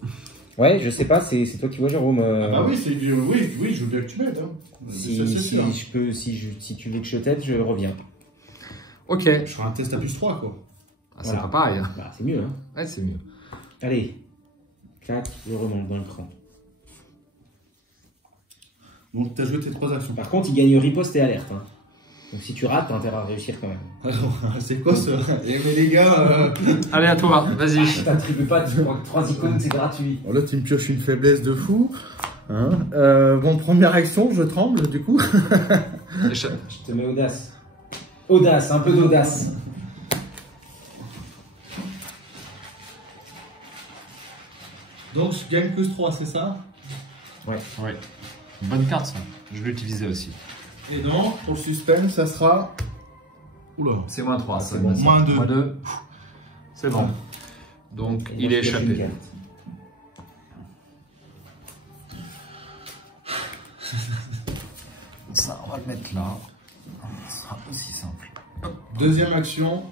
Ouais, je sais pas, c'est toi qui vois, Jérôme. Ah bah oui, oui, je veux bien que tu m'aides. Hein. Si, Ça, c'est si sûr. je peux, si tu veux que je t'aide, je reviens. Ok. Je ferai un test à plus 3 quoi. Ah, c'est Voilà. pas pareil. Hein. Bah, c'est mieux, hein. Ouais, c'est mieux. Allez. Clac, je remonte dans le cran. Donc t'as joué tes 3 actions. Par contre, il gagne riposte et alerte. Hein. Donc si tu rates, t'as intérêt à réussir quand même. Alors, c'est quoi ce. Eh mais les gars. Allez, à toi, vas-y. T'attribues pas 3 icônes, c'est gratuit. Bon, là, tu me pioches une faiblesse de fou. Hein bon, première action, je tremble du coup. Échappe. Je te mets audace. Audace, un peu d'audace. Donc je gagne plus 3, c'est ça? Ouais. Ouais. Bonne carte, ça. Je vais l'utiliser aussi. Et donc, pour le suspense, ça sera. Oula. C'est moins 3. c'est bon. Moins 2. Moins 2. C'est bon. Donc, Et il moi, est je pioche une échappé. carte. Ça, on va le mettre là. Ce sera aussi simple. Deuxième action.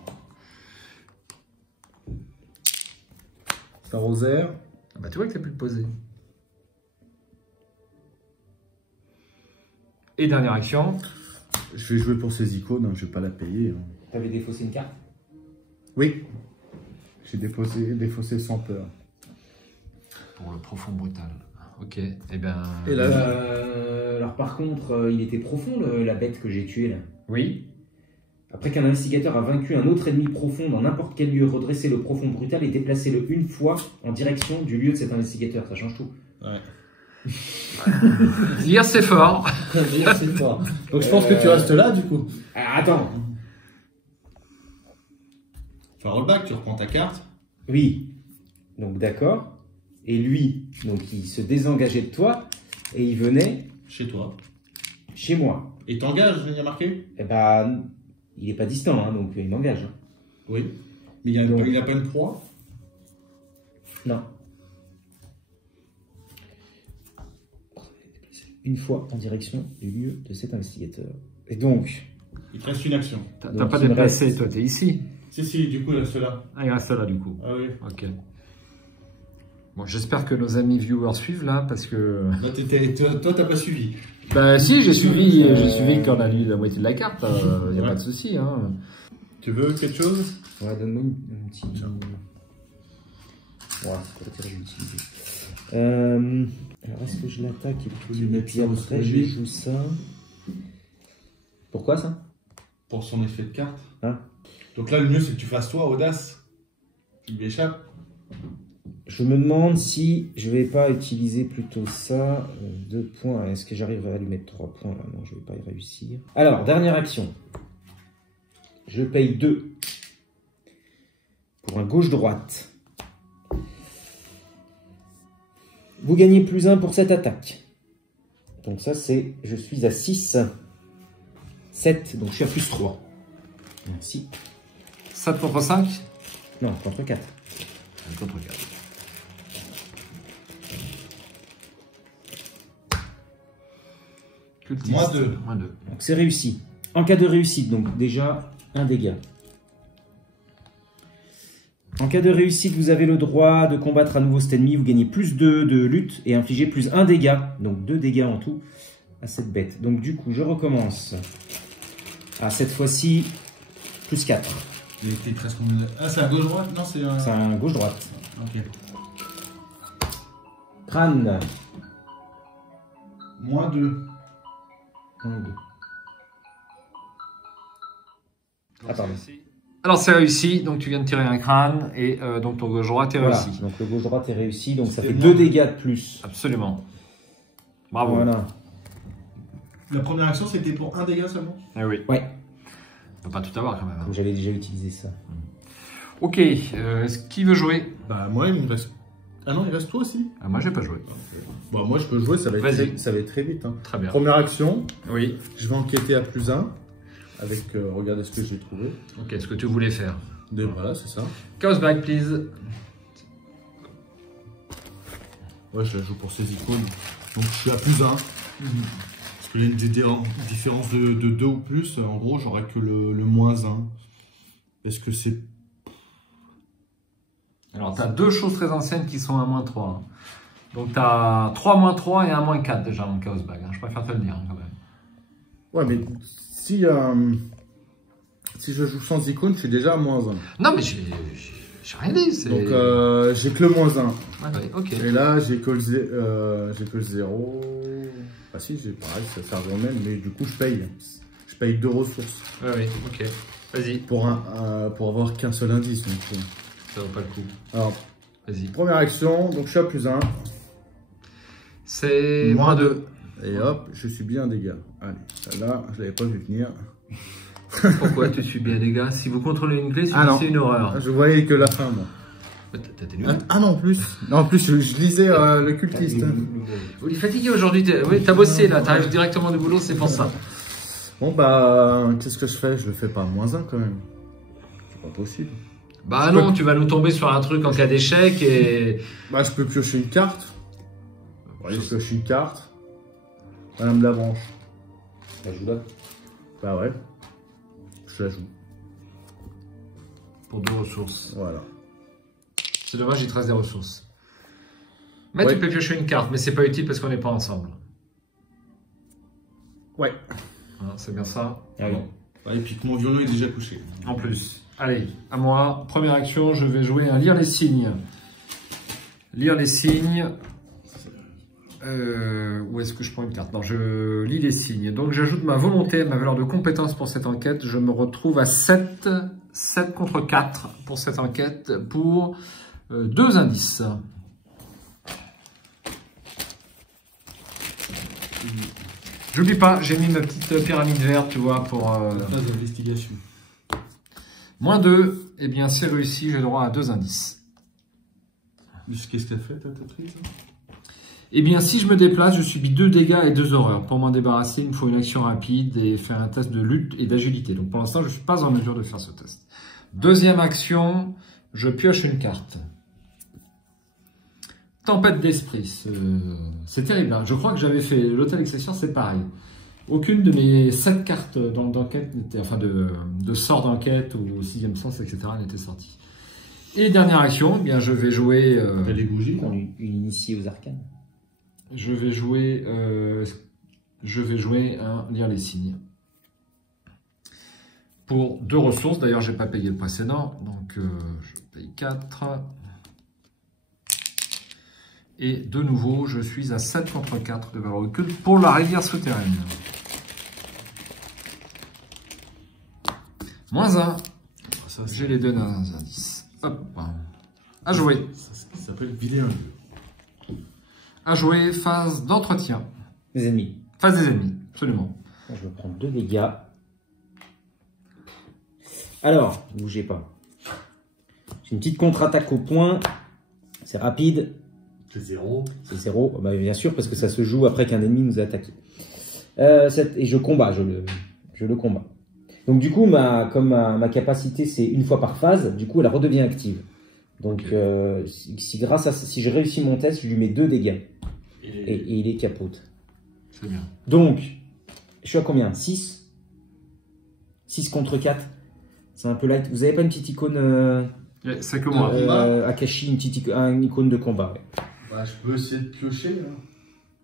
Saint-Rosaire. Ah bah, tu vois que t'as pu le poser. Et dernière action. Je vais jouer pour ces icônes, hein, je vais pas la payer. Hein. T'avais défaussé une carte? Oui. J'ai défaussé sans peur. Pour le profond brutal. Ok. Et ben. Et là, Alors par contre, il était profond la bête que j'ai tuée là. Oui. Après qu'un investigateur a vaincu un autre ennemi profond dans n'importe quel lieu, redressez le profond brutal et déplacez-le une fois en direction du lieu de cet investigateur. Ça change tout. Ouais. Lire, c'est fort. Lire, c'est fort. Donc je pense que tu restes là, du coup. Attends. Tu fais un rollback, tu reprends ta carte. Oui. Donc d'accord. Et lui, donc il se désengageait de toi et il venait Chez toi. chez moi. Et t'engages, il y a marqué? Eh ben, il n'est pas distant, hein, donc il m'engage. Hein. Oui. Mais il a pas une proie? Non. Une fois en direction du lieu de cet investigateur. Et donc... Il te reste une action. T'as Donc, pas il me déplacé, reste- toi, t'es ici. Si, du coup, il reste là. Ah, il reste là, du coup. Ah oui. Ok. Bon, j'espère que nos amis viewers suivent, là, parce que... Toi, t'as pas suivi. Bah si, j'ai suivi quand on a lu la moitié de la carte, il n'y a pas de souci. Hein. Tu veux quelque chose? Ouais, donne-moi un petit... Ouais, c'est pas terrible d'utiliser. Alors, est-ce que je l'attaque et puis après, je joue ça. Pourquoi ça? Pour son effet de carte. Ah. Donc là, le mieux, c'est que tu fasses toi, audace. Tu lui échappes. Je me demande si je vais pas utiliser plutôt ça. 2 points. Est-ce que j'arrive à lui mettre 3 points là? Non, je vais pas y réussir. Alors, dernière action. Je paye 2 pour un gauche-droite. Vous gagnez +1 pour cette attaque. Donc ça, c'est... Je suis à 6. 7, donc je suis à +3. Merci. 7 contre 5? Non, contre 4. Contre 4. Cultiste. Moins 2. Moins 2. Donc c'est réussi. En cas de réussite, donc déjà un dégât. En cas de réussite, vous avez le droit de combattre à nouveau cet ennemi. Vous gagnez +2 de lutte et infligez +1 dégât. Donc 2 dégâts en tout à cette bête. Donc du coup, je recommence. Ah, cette fois-ci, +4. Il était presque... Ah, c'est à gauche-droite? Non, c'est un... C'est un gauche-droite. Ok. Crâne. Moins 2. 1, 2. Ah, pardon. Alors c'est réussi, donc tu viens de tirer un crâne et donc ton gauche droite est Voilà, réussi. donc le gauche-droite est réussi, donc ça C'était fait moins 2 dégâts de plus. Absolument. Bravo. Voilà. La première action, c'était pour 1 dégât seulement? Eh oui. Ouais, On peut pas tout avoir quand même. hein. donc j'avais déjà utilisé ça. Ok, qui veut jouer? Bah, moi, il me reste... Ah non, il reste toi aussi? Moi j'ai pas joué. Bah, moi, je peux jouer, ça va être très vite. Hein. Très bien. Première action, Oui. je vais enquêter à +1. Avec, regardez ce que j'ai trouvé. Ok, ce que tu voulais faire. Voilà, c'est ça. Chaos bag, please. Ouais, je la joue pour ces icônes. Donc, je suis à +1. Parce qu'il y a une différence de 2 ou plus. En gros, j'aurais que le -1. Est-ce que c'est... Alors tu as deux choses très anciennes qui sont à -3. hein. Donc tu as 3 -3 et 1 -4 déjà en chaos bag. hein. Je préfère te le dire hein, quand même. Ouais, mais si je joue sans icône, je suis déjà à -1. Non mais j'ai rien dit. c'est- Donc, j'ai que le -1. Ouais, ok. Et là, j'ai que le 0. Ah si, j'ai pareil, ça revient au même, mais du coup, je paye. Je paye 2 ressources Ouais, ok. Vas-y. pour avoir qu'un seul indice. Donc, Ça vaut pas le coup. alors, Vas-y. première action, donc je suis à +1. C'est -2. Et hop, je suis bien dégâts. Allez, celle-là, je l'avais pas vu venir. Pourquoi tu suis bien les gars? Si vous contrôlez une clé, Ah non. c'est une horreur. Je voyais que la fin, moi. T'es nul. Ah non, en plus. Non, en plus, je lisais le cultiste. Vous êtes fatigué aujourd'hui. Oui, t'as bossé là. T'arrives directement du boulot, c'est pour ça. Bon, bah, qu'est-ce que je fais? Je le fais pas à -1 quand même. C'est pas possible. Bah non, tu vas nous tomber sur un truc en cas d'échec et... Bah, je peux piocher une carte. Je pioche une carte. Madame Labranche. Bah, je joue là. Bah ouais. Je la joue. Pour 2 ressources. Voilà. C'est dommage, il te reste des ressources. Mais Ouais. tu peux piocher une carte, mais c'est pas utile parce qu'on n'est pas ensemble. Ouais. Hein, c'est bien ça. Ah oui. Ouais, et puis que mon violon est déjà couché. En plus. Allez, à moi. Première action, je vais jouer un lire les signes. Lire les signes. Où est-ce que je prends une carte? Non, je lis les signes. Donc j'ajoute ma volonté à ma valeur de compétence pour cette enquête. Je me retrouve à 7 contre 4 pour cette enquête pour 2 indices. J'oublie pas, j'ai mis ma petite pyramide verte, tu vois, pour... La phase d'investigation. Moins 2, eh bien c'est réussi, j'ai droit à 2 indices. Qu'est-ce qu'elle fait, ta Tatrice? Eh bien, si je me déplace, je subis 2 dégâts et 2 horreurs. Pour m'en débarrasser, il me faut une action rapide et faire un test de lutte et d'agilité. Donc pour l'instant, je ne suis pas en mesure de faire ce test. Deuxième action, je pioche une carte. Tempête d'esprit, c'est terrible. Hein. Je crois que j'avais fait l'Hôtel Excelsior, c'est pareil. Aucune de mes 7 cartes d'enquête, enfin de sort d'enquête ou 6e sens, etc. n'était sortie. Et dernière action, eh bien je vais jouer... Pédagogie. Une initiée aux arcanes. Je vais jouer un lire les signes. Pour 2 ressources, d'ailleurs j'ai pas payé le précédent, donc je paye 4. Et de nouveau, je suis à 7 contre 4 de valeur de culte pour la rivière souterraine. Moins 1. J'ai les 2 indices. Hop. À jouer. Ça s'appelle vider un jeu. À jouer, phase d'entretien. Les ennemis. Phase des ennemis, absolument. Je vais prendre 2 dégâts. Alors, bougez pas. J'ai une petite contre-attaque au point. C'est rapide. C'est 0. C'est 0. Bah, bien sûr, parce que ça se joue après qu'un ennemi nous a attaqué. Et je combats, je le combats. Donc du coup, comme ma capacité c'est une fois par phase, du coup elle redevient active. Donc si je réussis mon test, je lui mets 2 dégâts. Et il est capote. C'est bien. Donc, je suis à combien? 6 6 contre 4. C'est un peu light. Vous avez pas une petite icône c'est que moi. Akashi, une icône de combat. Ouais. Bah, je peux essayer de piocher là.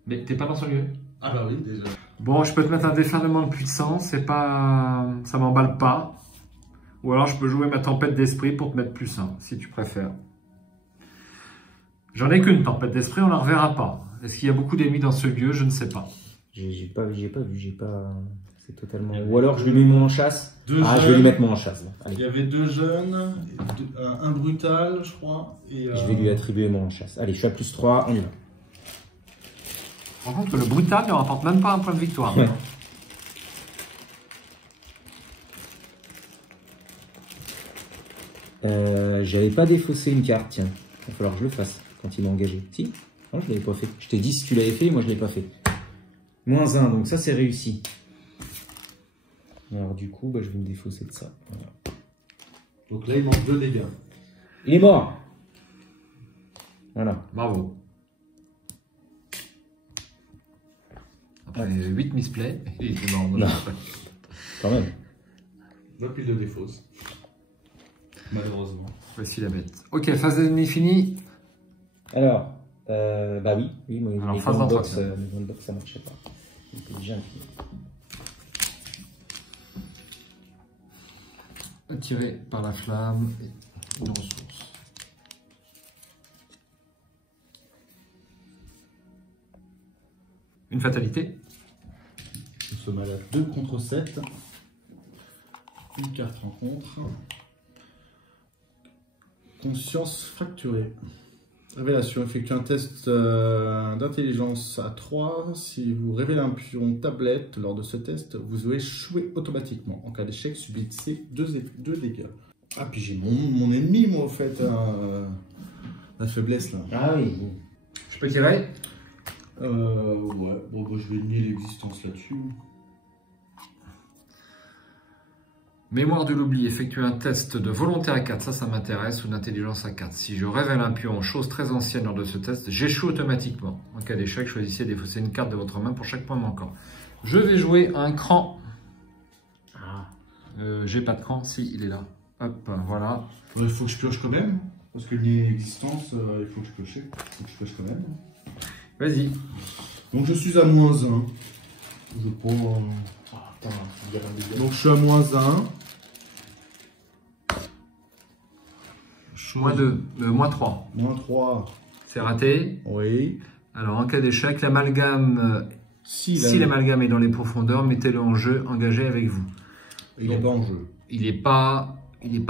Mais t'es pas dans son lieu? Ah bah oui, déjà. Bon, je peux te mettre un déferlement de puissance, c'est pas... ça m'emballe pas. Ou alors je peux jouer ma tempête d'esprit pour te mettre plus 1, si tu préfères. J'en ai qu'une tempête d'esprit, on la reverra pas. Est-ce qu'il y a beaucoup d'ennemis dans ce lieu? Je ne sais pas. J'ai pas vu, c'est totalement... Ou alors je lui mets mon en chasse. Je vais lui mettre mon en chasse. Allez. Il y avait 2 jeunes, un brutal, je crois. Et, je vais lui attribuer mon en chasse. Allez, je suis à plus 3, on y va. Par contre, le brutal ne rapporte même pas un point de victoire. Ouais. J'avais pas défaussé une carte, tiens. Il va falloir que je le fasse quand il m'a engagé. Si? Non, je l'avais pas fait. Je t'ai dit si tu l'avais fait, moi je l'ai pas fait. Moins 1, donc ça c'est réussi. Alors du coup, bah, je vais me défausser de ça. Voilà. Donc là, il manque 2 dégâts. Il est mort. Voilà. Bravo. Après 8 misplays, il est mort. Non. Quand même. Là, puis il le défausse. Malheureusement. Voici la bête. Ok, phase d'ennemi finie. Alors, bah oui, moi, alors, les phase box, d'entretien. ça marchait pas. Donc, déjà infini. Attiré par la flamme et une ressource. Une fatalité. Nous sommes à la 2 contre 7. Une carte rencontre. Conscience fracturée. Révélation. Effectuez un test d'intelligence à 3. Si vous révélez un pion tablette lors de ce test, vous avez échoué automatiquement. En cas d'échec, subissez 2 dégâts. Ah, puis j'ai mon ennemi, moi, en fait. La faiblesse, là. Ah oui. Je peux tirer? Ouais. Bon, bah, je vais nier l'existence là-dessus. Mémoire de l'oubli, effectuer un test de volonté à 4, ça m'intéresse, ou d'intelligence à 4. Si je révèle un pion, chose très ancienne lors de ce test, j'échoue automatiquement. En cas d'échec, choisissez de défausser une carte de votre main pour chaque point manquant. Je vais jouer un cran. J'ai pas de cran, si, il est là. Hop, voilà. Il faut que je pioche quand même, parce que nier l'existence, il faut que je pioche. Il faut que je pioche quand même. Vas-y. Donc je suis à moins 1. Je prends... Donc je suis à moins 1. Moins 2, moins 3. Moins 3. C'est raté. Oui. Alors, en cas d'échec, l'amalgame, Si l'amalgame est dans les profondeurs, mettez-le en jeu, engagé avec vous. il n'est pas en jeu. Il n'est pas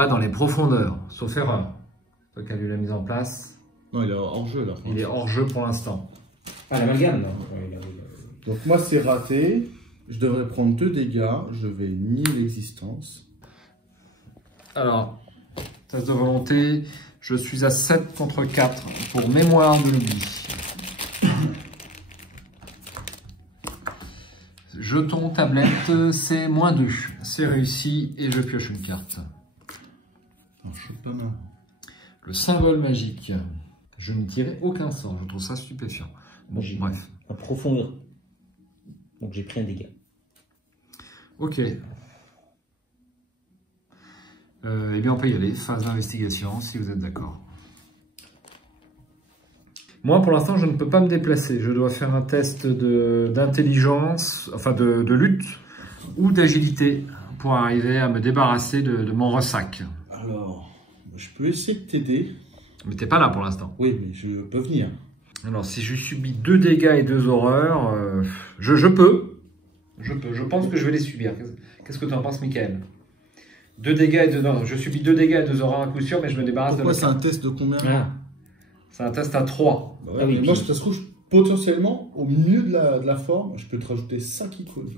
dans les profondeurs, sauf erreur. Toi qui as lu la mise en place, Non, il est hors jeu là. il est hors jeu pour l'instant. Ah, l'amalgame, non. Donc moi c'est raté. Je devrais prendre 2 dégâts. Je vais nier l'existence. Alors, test de volonté, je suis à 7 contre 4 pour mémoire de l'oubli. Jeton, tablette, c'est -2. C'est réussi et je pioche une carte. Alors, je suis pas mal. Le symbole magique. Je ne tirais aucun sort, je trouve ça stupéfiant. Bon, bref. À profondeur. Donc j'ai pris un dégât. Ok. Eh bien, on peut y aller. Phase d'investigation, si vous êtes d'accord. Moi, pour l'instant, je ne peux pas me déplacer. Je dois faire un test d'intelligence, enfin de lutte ou d'agilité pour arriver à me débarrasser de mon ressac. Alors, je peux essayer de t'aider. Mais t'es pas là pour l'instant. Oui, mais je peux venir. Alors, si je subis 2 dégâts et 2 horreurs, je peux. Je pense que je vais les subir. Qu'est-ce que tu en penses, Michael? 2 dégâts et 2 horreurs. Je subis 2 dégâts et 2 horreurs à coup sûr, mais je me débarrasse Pourquoi de c'est un test de combien? Ah, C'est un test à 3. Bah ouais, Ah oui, mais moi, puis- ça se trouve, potentiellement, au milieu de la forme, je peux te rajouter 5 icônes.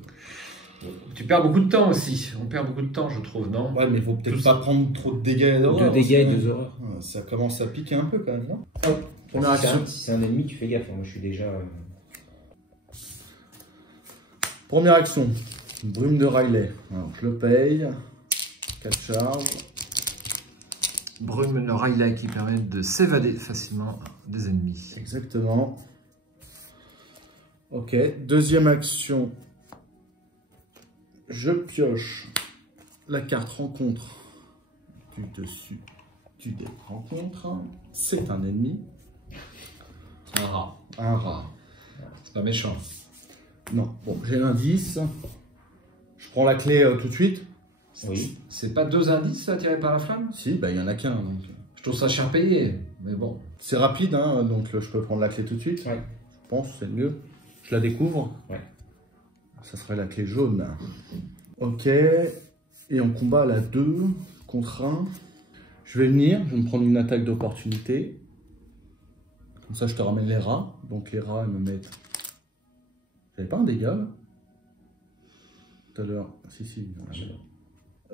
Tu perds beaucoup de temps aussi. On perd beaucoup de temps, je trouve, non? Ouais, mais il faut peut-être Tous- pas prendre trop de dégâts et d'horreur. 2 dégâts et sinon- 2 horreurs. Ça commence à piquer un peu quand même, non? Première action. Si c'est un ennemi, tu fais gaffe. Moi, je suis déjà. Première action, brume de Riley. Alors, je le paye. 4 charges. Brume de Riley qui permet de s'évader facilement des ennemis. Exactement. Ok, deuxième action. Je pioche la carte rencontre du dessus du dé rencontre. C'est un ennemi. Un rat. Un rat. C'est pas méchant. Non, bon, j'ai l'indice. Je prends la clé tout de suite. Oui. C'est pas 2 indices attirés par la flamme? Si, bah il y en a qu'un. Donc. Je trouve ça cher payé, mais bon. C'est rapide, hein, donc je peux prendre la clé tout de suite. Ouais. Je pense, c'est le mieux. Je la découvre. Ouais. Ça serait la clé jaune. Ok. Et on combat à la 2 contre 1. Je vais venir, je vais me prendre une attaque d'opportunité. Comme ça, je te ramène les rats. Donc les rats, ils me mettent... J'avais pas un dégât, là tout à l'heure. Si, si.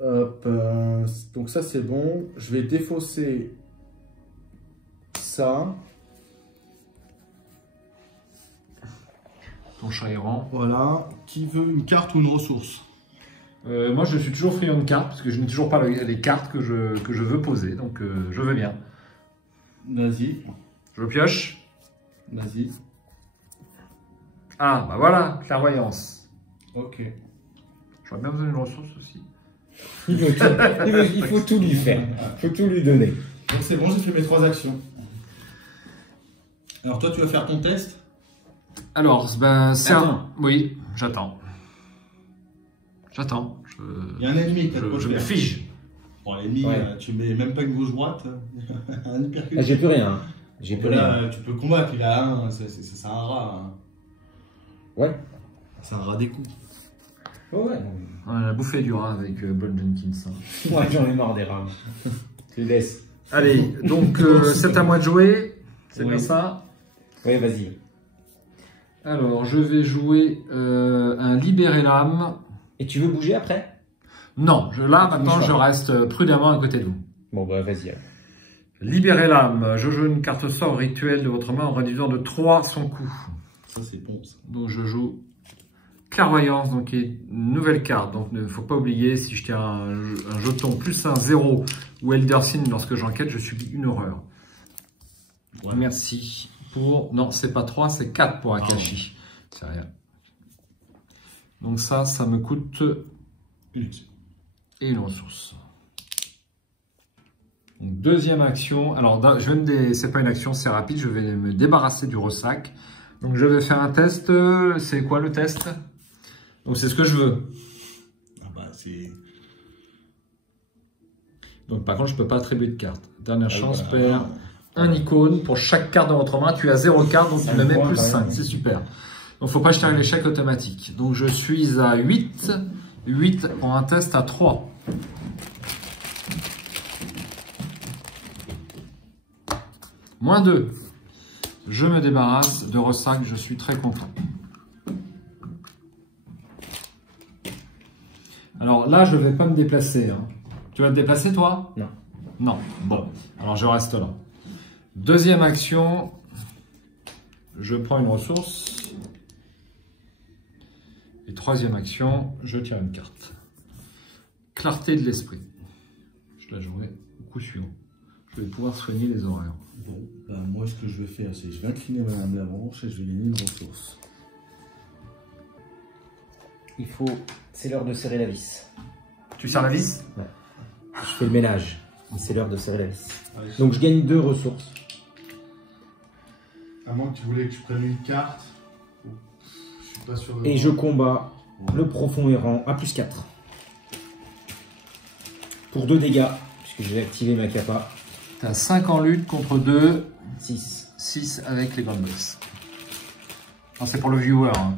Hop. Donc ça, c'est bon. Je vais défausser ça. Ton chat errant. Voilà. Qui veut une carte ou une ressource? Moi, je suis toujours friand de cartes, parce que je n'ai toujours pas les cartes que je veux poser, donc je veux bien. Vas-y. Je pioche. Vas-y. Ah, bah voilà, clairvoyance. Ok. J'aurais bien besoin d'une ressource aussi. Il faut tout lui faire. Il faut tout lui donner. Donc c'est bon, j'ai fait mes 3 actions. Alors toi, tu vas faire ton test? Alors, ben, c'est un... Attends. Oui, j'attends. J'attends. Il y a un ennemi, t'as de quoi Je me faire. fige. Bon, l'ennemi, Ouais. tu mets même pas une gauche-droite. Un hypercute. Ah, j'ai plus rien. J'ai plus rien. Là, tu peux combattre, il a un, c'est un rat. Hein. Ouais. C'est un rat des coups. Ouais. On a bouffé du rat avec Bob Jenkins. Hein. Moi, j'en ai marre des rames. Je les laisse. Allez, donc c'est à moi de jouer. C'est Oui. bien ça. Ouais, vas-y. Alors, je vais jouer un libérer l'âme. Et tu veux bouger après? Non, là Tu maintenant bouges je pas. reste prudemment à côté de vous. Bon, bah, vas-y. alors. Libérer l'âme. Je joue une carte sort rituelle de votre main en réduisant de 3 son coût. Ça, c'est bon, ça. Donc je joue clairvoyance, donc qui est une nouvelle carte. Donc il ne faut pas oublier, si je tiens un jeton plus un 0 ou Eldersin lorsque j'enquête, je subis une horreur. Ouais. Merci pour... Non, c'est pas 3, c'est 4 pour Akashi. C'est rien. Donc ça me coûte et une ressource. Donc, deuxième action. Alors, c'est pas une action, c'est rapide. Je vais me débarrasser du ressac. Donc, je vais faire un test. C'est quoi le test? Donc, c'est ce que je veux. Ah bah, c'est... Donc, par contre, je peux pas attribuer de carte. Dernière chance, voilà. un icône pour chaque carte de votre main. Tu as 0 carte, donc tu me mets plus 5. C'est super. Donc, faut pas jeter un échec automatique. Donc, je suis à 8. 8 pour un test à 3. Moins 2. Je me débarrasse de ressac, je suis très content. Alors là, je ne vais pas me déplacer. Hein. Tu vas te déplacer, toi? Non. Non. Bon, alors je reste là. Deuxième action, je prends une ressource. Et troisième action, je tire une carte. Clarté de l'esprit. Je la jouerai au coup suivant. Je vais pouvoir soigner les horaires. Bon, bah moi ce que je vais faire, c'est que je vais incliner Madame Labranche et je vais gagner une ressource. Il faut... C'est l'heure de serrer la vis. Tu serres la vis? Ouais. Je fais le ménage. C'est l'heure de serrer la vis. Donc je gagne 2 ressources. À moins que tu voulais que je prenne une carte. Je suis pas sûr de... Et je combats le profond errant à plus 4. Pour 2 dégâts, puisque je vais activer ma capa. Tu as 5 en lutte contre 2. 6. 6 avec les grandes box. C'est pour le viewer hein,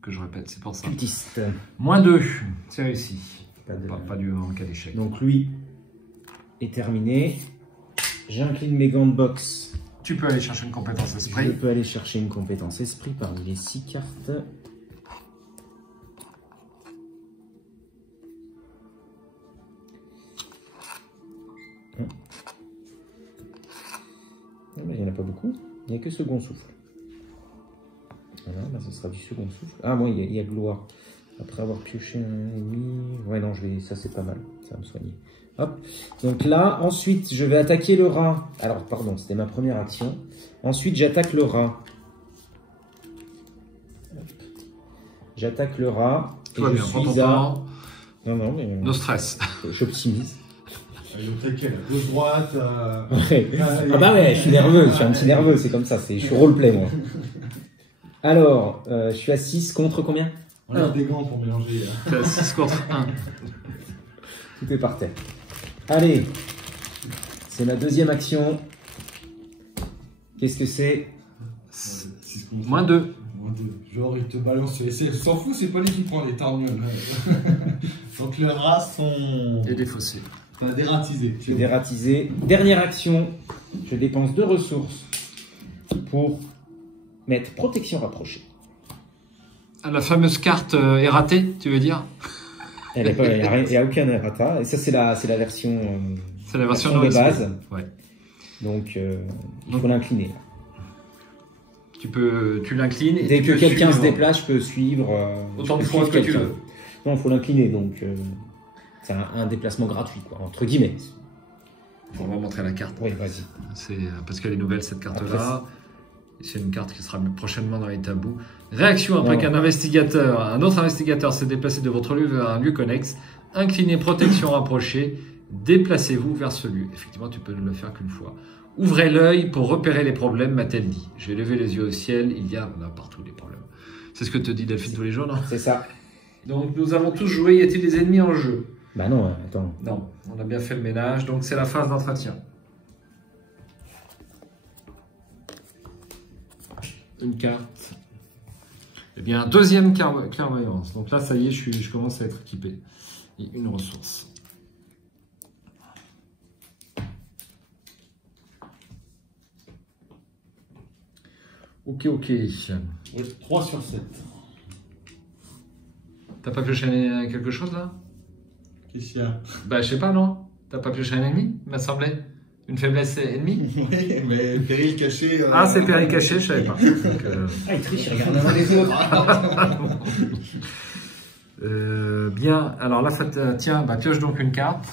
que je répète, c'est pour ça. Cultiste. Moins 2, c'est réussi. Pas du en cas d'échec. Donc lui est terminé. J'incline mes gants de boxe. Tu peux aller chercher une compétence esprit. Je peux aller chercher une compétence esprit parmi les 6 cartes. Il n'y en a pas beaucoup. Il n'y a que second souffle. Voilà, là, ce sera du second souffle. Ah, moi, il y a gloire. Après avoir pioché un ennemi. Ouais, non, ça c'est pas mal. Ça va me soigner. Hop. Donc là, ensuite, je vais attaquer le rat. Alors, pardon, c'était ma première action. Ensuite, j'attaque le rat. J'attaque le rat. Tout va bien, prends ton temps. Non, non, mais... No stress. J'optimise. Le taquet, la gauche-droite. Ouais. Ah bah ouais, je suis nerveux, je suis un petit nerveux, c'est comme ça, je suis roleplay moi. Alors, je suis à 6 contre combien? On a des gants pour mélanger. T'es à 6 contre 1. Tout est par terre. Allez, c'est ma deuxième action. Qu'est-ce que c'est? Moins 2. Genre, il te balance sur les selles. S'en fout, c'est pas lui qui prend les tarnioles. Donc, le rat sont. Et défaussé. T'as dératisé. Je vais dératiser. Dernière action, je dépense 2 ressources pour mettre protection rapprochée. Ah, la fameuse carte est ratée, tu veux dire? Il n'y a aucun errata. Et ça, c'est la version, c'est la version de base. Ouais. Donc, il faut l'incliner. Tu l'inclines. Dès que quelqu'un se déplace, je peux suivre. Autant de fois que tu veux. Non, il faut l'incliner. Donc, c'est un déplacement gratuit, quoi, entre guillemets. On va montrer la carte. Oui, vas-y. C'est parce qu'elle est nouvelle cette carte-là. C'est une carte qui sera prochainement dans les tabous. Réaction après qu'un investigateur, un autre investigateur s'est déplacé de votre lieu vers un lieu connexe. Inclinez protection rapprochée. Déplacez-vous vers ce lieu. Effectivement, tu peux ne le faire qu'une fois. Ouvrez l'œil pour repérer les problèmes, m'a-t-elle dit. J'ai levé les yeux au ciel. Il y a partout des problèmes. C'est ce que te dit Delphine tous les jours, non? C'est ça. Donc nous avons tous joué. Y a-t-il des ennemis en jeu? Bah non, attends. Non, on a bien fait le ménage. Donc c'est la phase d'entretien. Une carte. Eh bien, deuxième clairvoyance. Donc là, ça y est, je commence à être équipé. Et une ressource. Ok. 3 sur 7. T'as pas pioché quelque chose là? Qu'est-ce qu'il y a? Bah, je sais pas, non? T'as pas pioché un ennemi, il m'a semblé? Une faiblesse ennemie? Oui, mais péril caché. Ah, c'est péril caché, je savais pas. Donc, Ah, il triche, il regarde l'un des autres. bien, alors là, tiens, bah, pioche donc une carte.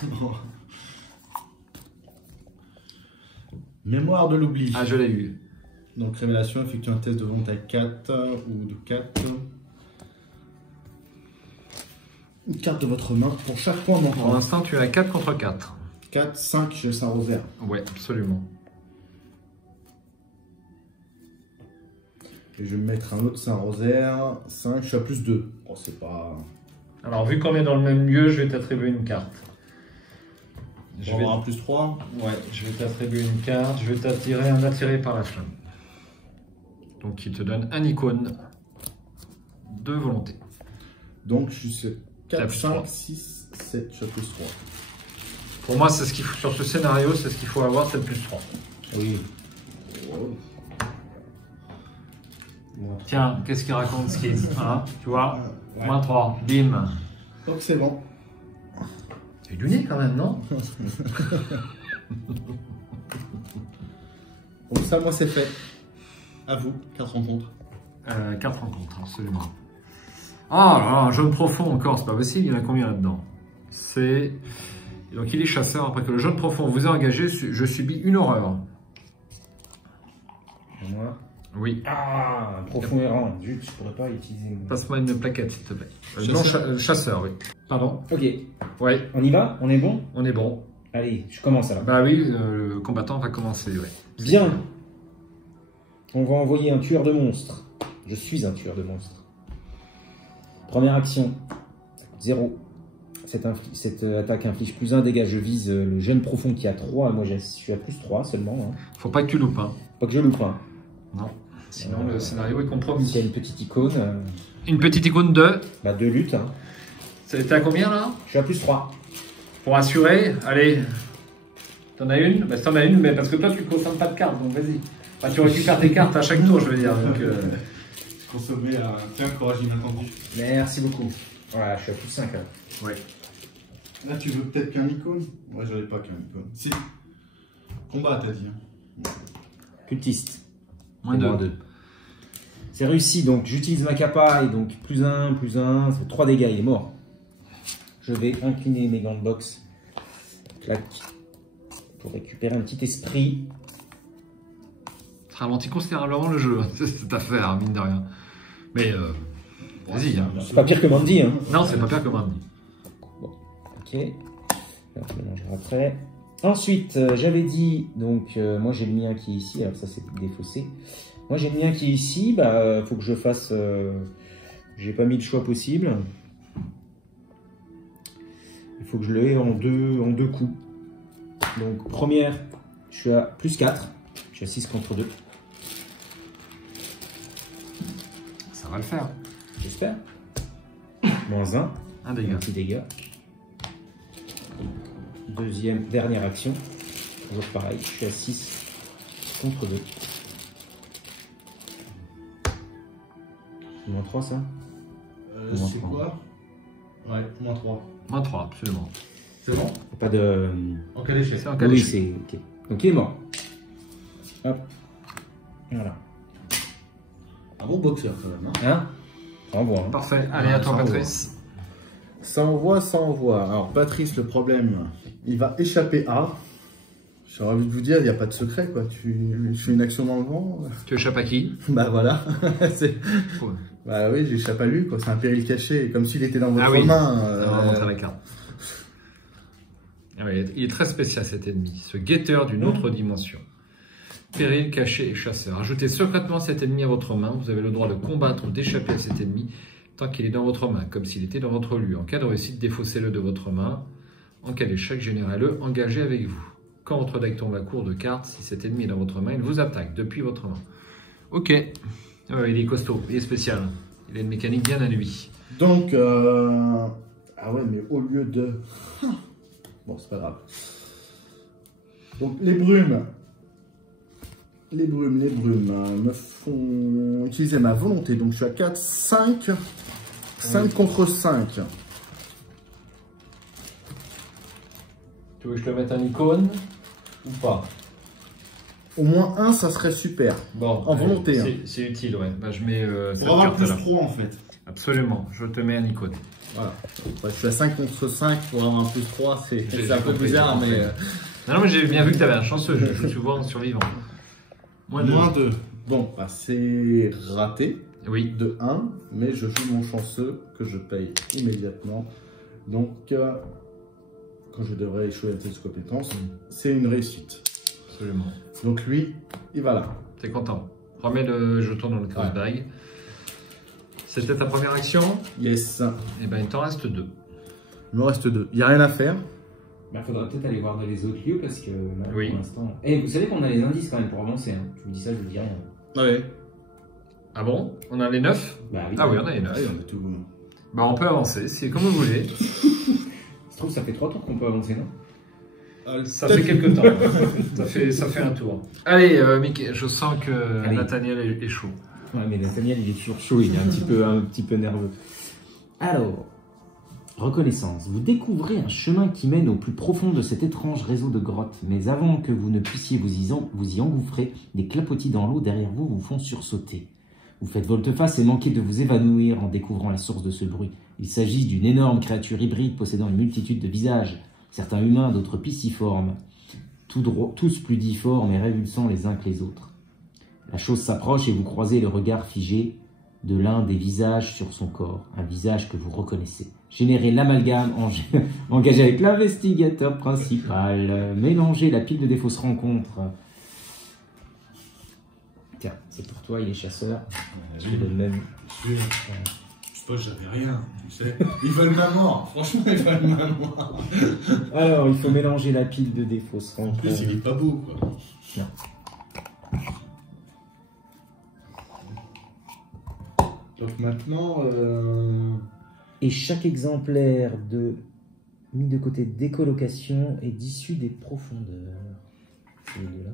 Mémoire de l'oubli. Ah, je l'ai eu. Donc, révélation, effectue un test de vente à 4 ou de 4. Une carte de votre main pour chaque point Pour manquant. l'instant, tu as 4 contre 4. 4, 5, je laisse un revers. Ouais, absolument. Et je vais me mettre un autre Saint-Rosaire. 5, je suis à plus 2. Oh, c'est pas... Alors, vu qu'on est dans le même lieu, je vais t'attribuer une carte. Je On vais... va avoir un plus 3. Ouais, je vais t'attribuer une carte, je vais t'attirer un attiré par la flamme. Donc il te donne un icône de volonté. Donc je suis T'as 4, plus 5, 3. 6, 7, je suis à plus 3. Pour moi, c'est ce qu'il faut sur ce scénario, c'est ce qu'il faut avoir, c'est le plus 3. Oui. Tiens, qu'est-ce qu'il raconte Skid, hein? Tu vois, moins 3, bim. Donc c'est bon. C'est du nez quand même, non? Donc ça, moi, c'est fait. À vous, 4 rencontres. 4 rencontres, absolument. Ah là là, un jaune profond encore, c'est pas possible, il y en a combien là-dedans? C'est... Donc il est chasseur, après que le jaune profond vous ait engagé, je subis une horreur. Moi. Oui. Ah, un profond errant. Zut, je pourrais pas utiliser. Passe-moi une plaquette, s'il te plaît. Chasseur. Non, chasseur, oui. Pardon? Ok. Ouais, On y va? On est bon? on est bon. Allez, je commence alors. Bah oui, le combattant va commencer, ouais. Bien. On va envoyer un tueur de monstres. Je suis un tueur de monstres. Première action. 0. Cette attaque inflige plus 1 dégât. Je vise le jeune profond qui a 3. Moi, je suis à plus 3 seulement. Hein. Faut pas que tu loupes, hein. Pas que je loupe. Hein. Non. Sinon, le scénario est compromis. Il y a une petite icône. Une petite icône de... De lutte. Hein. C'était à combien, là? Je suis à plus 3. Pour assurer, allez. T'en as une? Bah, t'en as une, mais parce que toi, tu ne consommes pas de cartes, donc vas-y. Enfin, tu récupères tes cartes à chaque tour, je veux dire. Donc, Consommer un... Tiens, courage inattendu. Merci beaucoup. Voilà, je suis à plus 5. Hein. ouais. Là, tu veux peut-être qu'un icône? Ouais, j'avais pas qu'un icône. Si. Combat, t'as dit. Hein. Cultiste. Moins 2. C'est réussi, donc j'utilise ma capa et donc plus 1, ça fait 3 dégâts, il est mort. Je vais incliner mes gants de boxe. Clac. Pour récupérer un petit esprit. Ça ralentit considérablement le jeu, cette affaire, mine de rien. Mais, vas-y. Hein. C'est pas pire que Mandy. Hein. Non, c'est pas pire que Mandy. Bon, ok. Alors, je mélangerai après. Ensuite, j'avais dit, donc, moi j'ai le mien qui est ici, alors ça c'est défaussé. Moi j'ai le mien qui est ici, bah, faut que je fasse. J'ai pas mis le choix possible. Il faut que je le aie en deux coups. Donc, première, je suis à plus 4. Je suis à 6 contre 2. Ça va le faire. J'espère. Moins 1. Un dégât. Un petit dégât. Dernière action. Toujours pareil, je suis à 6 contre 2. Moins 3 ça? C'est quoi? Ouais, moins 3. Moins 3, absolument. C'est bon? Pas de... En quel échec? C'est un cas Oui, d'échec. c'est... Ok. Donc il est mort. Hop. Voilà. Un bon boxeur quand même. Hein, Hein? Ça envoie. Hein. Parfait. Allez, à toi, Ça Patrice. ça envoie, ça envoie. Alors, Patrice, le problème, il va échapper à. J'aurais envie de vous dire, il n'y a pas de secret, quoi. Tu fais une action dans le vent. Tu échappes à qui? Bah voilà. Ouais. Bah oui, j'échappe à lui, quoi. C'est un péril caché, comme s'il était dans votre oui. main. On va montrer la carte. Ah ouais, il est très spécial cet ennemi, ce guetteur d'une autre dimension. Péril, caché et chasseur. Ajoutez secrètement cet ennemi à votre main. Vous avez le droit de combattre ou d'échapper à cet ennemi tant qu'il est dans votre main, comme s'il était dans votre lieu. En cas de réussite, défaussez-le de votre main. En cas d'échec, générez-le engagé avec vous. Quand votre deck tombe à court de cartes, si cet ennemi est dans votre main, il vous attaque depuis votre main. Ok. Il est costaud, il est spécial. Il a une mécanique bien à lui. Donc, ah ouais, mais au lieu de... Bon, c'est pas grave. Donc, les brumes me font utiliser ma volonté. Donc, je suis à 4, 5. 5 contre 5. Tu veux que je te mette un icône ou pas? Au moins 1, ça serait super. Bon, en volonté. Hein. C'est utile, ouais. Bah, je mets cette Pour avoir plus carte-là. 3, en fait. Absolument, je te mets un icône. Voilà. Ouais, je suis à 5 contre 5 pour avoir un plus 3. J'ai C'est un peu compris, bizarre, j'ai mais... Non, mais j'ai bien vu que tu avais un chanceux. Je joue souvent en survivant. Moins 2. Bon, bah, c'est raté. Oui. De 1, mais je joue mon chanceux que je paye immédiatement. Donc, quand je devrais échouer à test de compétence, c'est une réussite. Absolument. Donc lui, il va là. T'es content. Remets le jeton dans le crossbag. C'était ta première action? Yes. Eh ben, il t'en reste 2. Il me reste 2. Il n'y a rien à faire. Bah, faudra peut-être aller voir dans les autres lieux parce que là, Oui. pour l'instant. Et vous savez qu'on a les indices quand même pour avancer. Hein. Je vous dis ça, je vous dis rien. Ah ouais. Ah bon? On a les 9? Bah oui. Ah oui, on a les Ah 9. oui, on a tout. Bah on peut avancer, c'est comme vous voulez. Je trouve que ça fait 3 tours qu'on peut avancer, non? Ça fait quelques temps. ça fait un tour. Allez, Mickey, je sens que Allez. Nathaniel est chaud. Ouais, mais Nathaniel, il est toujours chaud, il est un petit peu nerveux. Alors, reconnaissance. Vous découvrez un chemin qui mène au plus profond de cet étrange réseau de grottes. Mais avant que vous ne puissiez vous y engouffrer, des clapotis dans l'eau derrière vous vous font sursauter. Vous faites volte-face et manquez de vous évanouir en découvrant la source de ce bruit. Il s'agit d'une énorme créature hybride possédant une multitude de visages, certains humains, d'autres pisciformes, tous plus difformes et révulsants les uns que les autres. La chose s'approche et vous croisez le regard figé de l'un des visages sur son corps, un visage que vous reconnaissez. Générez l'amalgame, engagez avec l'investigateur principal, mélangez la pile de des fausses rencontres. Tiens, c'est pour toi, il est chasseur. Je te donne même. Je sais pas, j'avais rien, tu sais. Ils veulent ma mort, franchement, ils veulent ma mort. Alors, il faut mélanger la pile de des fausses En rencontres. plus, il est pas beau, quoi. Non. Donc maintenant, Et chaque exemplaire mis de côté d'écolocation est issu des profondeurs. Celui-là.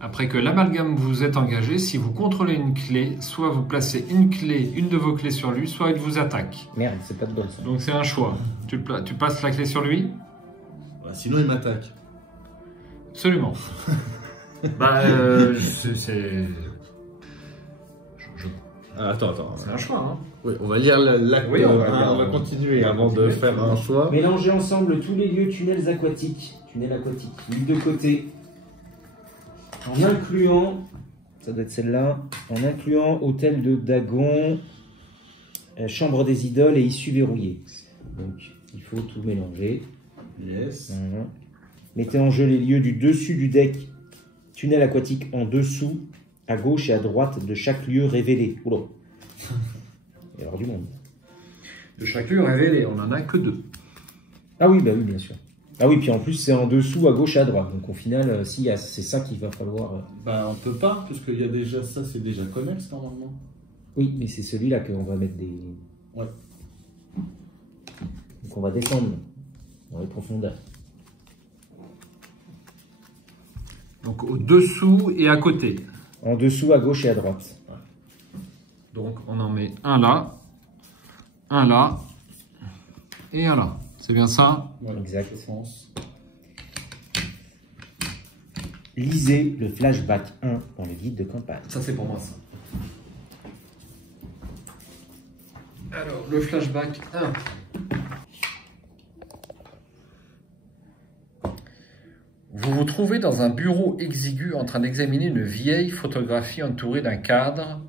Après que l'amalgame vous est engagé, si vous contrôlez une clé, soit vous placez une de vos clés sur lui, soit il vous attaque. Merde, c'est pas de bol ça. Donc c'est un choix. Tu passes la clé sur lui? bah, sinon il m'attaque. Absolument. Bah, c'est... Ah, attends. C'est un choix, hein. Oui, on va lire l'acte. Oui, on va on va continuer avant de faire un choix. Mélangez ensemble tous les lieux tunnels aquatiques. Tunnels aquatiques, mis de côté. En incluant, ça doit être celle-là, en incluant hôtel de Dagon, chambre des idoles et issue verrouillée. Donc, il faut tout mélanger. Yes. Voilà. Mettez en jeu les lieux du dessus du deck, tunnel aquatique en dessous, à gauche et à droite de chaque lieu révélé. Oula. Il y avoir du monde. De chaque lieu révélé, on en a que 2. Ah oui, bah oui, bien sûr. Ah oui, puis en plus, c'est en dessous, à gauche et à droite. Donc au final, c'est ça qu'il va falloir... Bah on peut pas, parce qu'il y a déjà ça, c'est déjà connexe normalement. Oui, mais c'est celui-là qu'on va mettre des... Ouais. Donc on va descendre dans les profondeurs. Donc au-dessous et à côté. En dessous, à gauche et à droite. Donc on en met un là et un là. C'est bien ça? Voilà, Exact. je pense. Lisez le flashback 1 dans le guide de campagne. Ça c'est pour moi ça. Alors, le flashback 1. Vous vous trouvez dans un bureau exigu en train d'examiner une vieille photographie entourée d'un cadre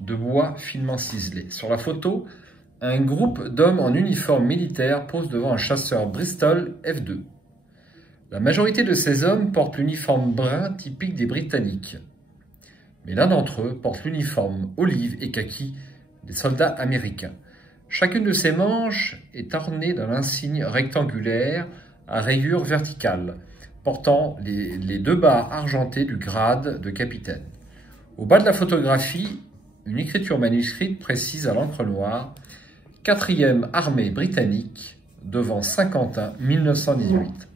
de bois finement ciselé. Sur la photo, un groupe d'hommes en uniforme militaire pose devant un chasseur Bristol F2. La majorité de ces hommes portent l'uniforme brun typique des Britanniques. Mais l'un d'entre eux porte l'uniforme olive et kaki des soldats américains. Chacune de ces manches est ornée d'un insigne rectangulaire à rayures verticales, portant les 2 barres argentées du grade de capitaine. Au bas de la photographie, une écriture manuscrite précise à l'encre noire « 4e armée britannique devant Saint-Quentin 1918 ».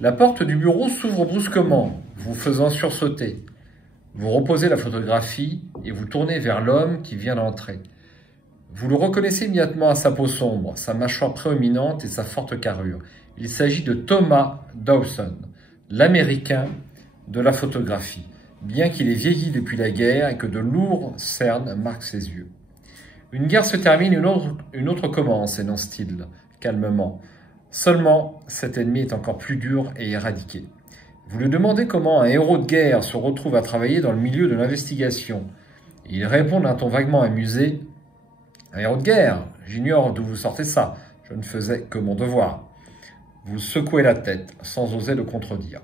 La porte du bureau s'ouvre brusquement, vous faisant sursauter. Vous reposez la photographie et vous tournez vers l'homme qui vient d'entrer. Vous le reconnaissez immédiatement à sa peau sombre, sa mâchoire prééminente et sa forte carrure. Il s'agit de Thomas Dawson, l'Américain de la photographie, bien qu'il ait vieilli depuis la guerre et que de lourds cernes marquent ses yeux. Une guerre se termine, une autre commence, énonce-t-il calmement. Seulement, cet ennemi est encore plus dur et éradiqué. Vous lui demandez comment un héros de guerre se retrouve à travailler dans le milieu de l'investigation. Il répond d'un ton vaguement amusé « Un héros de guerre, j'ignore d'où vous sortez ça, je ne faisais que mon devoir. » Vous secouez la tête sans oser le contredire.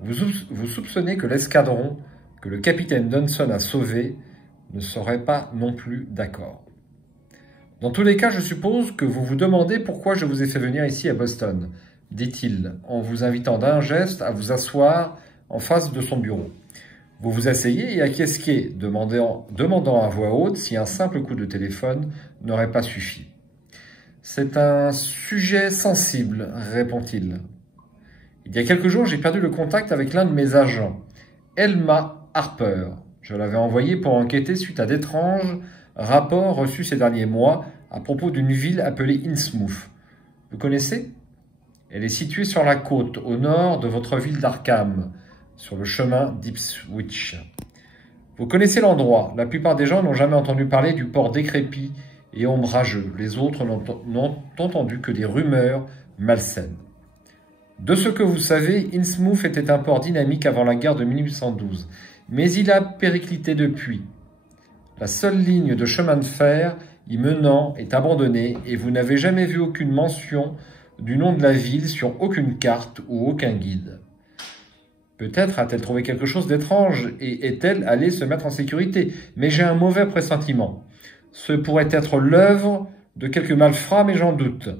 Vous soupçonnez que l'escadron que le capitaine Dunson a sauvé ne serait pas non plus d'accord. Dans tous les cas, je suppose que vous vous demandez pourquoi je vous ai fait venir ici à Boston, dit-il, en vous invitant d'un geste à vous asseoir en face de son bureau. Vous vous asseyez et acquiesquez, demandant à voix haute si un simple coup de téléphone n'aurait pas suffi. C'est un sujet sensible, répond-il. Il y a quelques jours, j'ai perdu le contact avec l'un de mes agents, Elma Harper. Je l'avais envoyé pour enquêter suite à d'étranges rapports reçus ces derniers mois à propos d'une ville appelée Innsmouth. Vous connaissez? Elle est située sur la côte, au nord de votre ville d'Arkham, sur le chemin d'Ipswich. Vous connaissez l'endroit. La plupart des gens n'ont jamais entendu parler du port décrépit et ombrageux. Les autres n'ont entendu que des rumeurs malsaines. De ce que vous savez, Innsmouth était un port dynamique avant la guerre de 1812, mais il a périclité depuis. La seule ligne de chemin de fer y menant est abandonnée et vous n'avez jamais vu aucune mention du nom de la ville sur aucune carte ou aucun guide. Peut-être a-t-elle trouvé quelque chose d'étrange et est-elle allée se mettre en sécurité, mais j'ai un mauvais pressentiment. Ce pourrait être l'œuvre de quelques malfrats, mais j'en doute.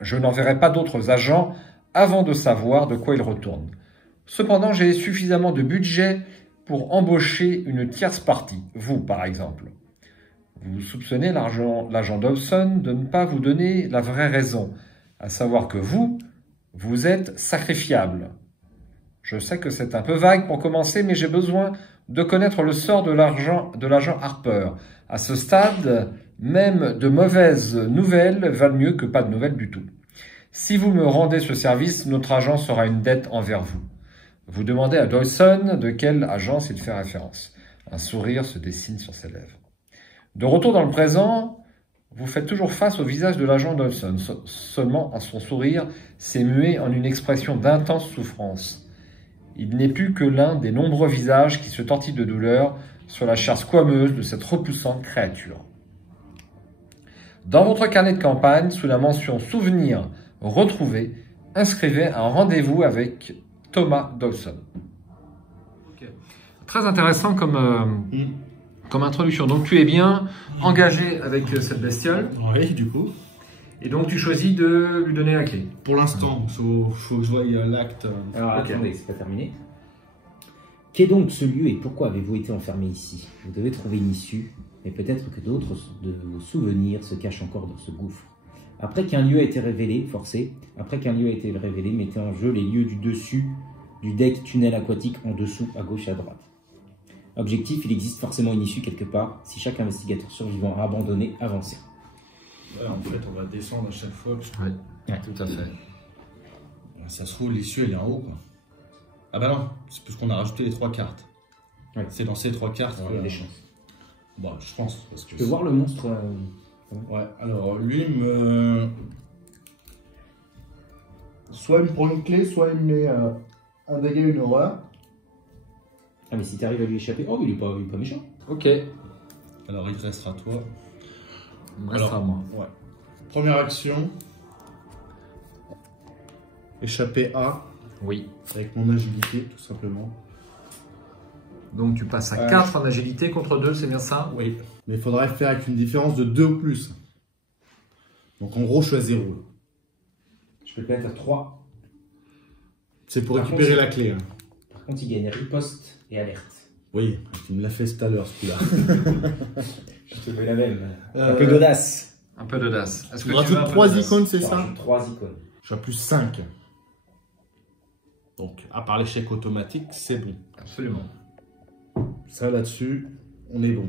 Je n'enverrai pas d'autres agents avant de savoir de quoi ils retournent. Cependant, j'ai suffisamment de budget pour embaucher une tierce partie, vous par exemple. Vous soupçonnez l'agent Dawson de ne pas vous donner la vraie raison, à savoir que vous êtes sacrifiable. Je sais que c'est un peu vague pour commencer, mais j'ai besoin de connaître le sort de l'agent Harper. À ce stade, même de mauvaises nouvelles valent mieux que pas de nouvelles du tout. Si vous me rendez ce service, notre agence aura une dette envers vous. Vous demandez à Dawson de quelle agence il fait référence. Un sourire se dessine sur ses lèvres. De retour dans le présent, vous faites toujours face au visage de l'agent Dawson. Seulement, son sourire s'est mué en une expression d'intense souffrance. Il n'est plus que l'un des nombreux visages qui se tortillent de douleur sur la chair squameuse de cette repoussante créature. Dans votre carnet de campagne, sous la mention « Souvenir retrouvé », inscrivez un rendez-vous avec Thomas Dawson. Okay. Très intéressant comme introduction. Donc tu es bien engagé avec cette bestiole. Oui, du coup. Et donc tu choisis de lui donner la clé. Pour l'instant, faut que je voie l'acte. Alors attendez, c'est pas terminé. Qu'est donc ce lieu et pourquoi avez-vous été enfermé ici? Vous devez trouver une issue, mais peut-être que d'autres de vos souvenirs se cachent encore dans ce gouffre. Après qu'un lieu a été révélé, mettez en jeu les lieux du dessus du deck tunnel aquatique en dessous, à gauche et à droite. Objectif, il existe forcément une issue quelque part, si chaque investigateur survivant a abandonné, avancez. Ouais, en fait, on va descendre à chaque fois. Oui, ouais, tout à fait. Ça se trouve, l'issue, elle est en haut, quoi. Ah bah non, c'est parce qu'on a rajouté les 3 cartes. Ouais. C'est dans ces 3 cartes. Il y a des chances. Bon, je pense. Parce que tu peux voir le monstre Ouais, alors lui Soit il me prend une clé, soit il me met un dégât, une horreur. Ah, mais si tu arrives à lui échapper. Oh, il est pas méchant. Ok. Alors il te restera toi. Il me restera moi. Ouais. Première action. Échapper A. Oui. Avec mon agilité, tout simplement. Donc tu passes à 4 en agilité contre 2, c'est bien ça? Oui. Mais il faudrait faire avec une différence de 2 ou plus. Donc en gros, je suis à 0. Je peux te mettre à 3. C'est pour Par récupérer contre, la clé. Hein. Par contre, il gagne riposte et alerte. Oui, tu me l'as fait tout à l'heure, ce coup-là. Je te fais la même. Un peu d'audace. Un peu d'audace. Est-ce que tu tu veux un rajoutes peu 3 d'audace? icônes, c'est ça? 3 icônes. Je suis à plus 5. Donc, à part l'échec automatique, c'est bon. Absolument. Ça, là-dessus, on est bon.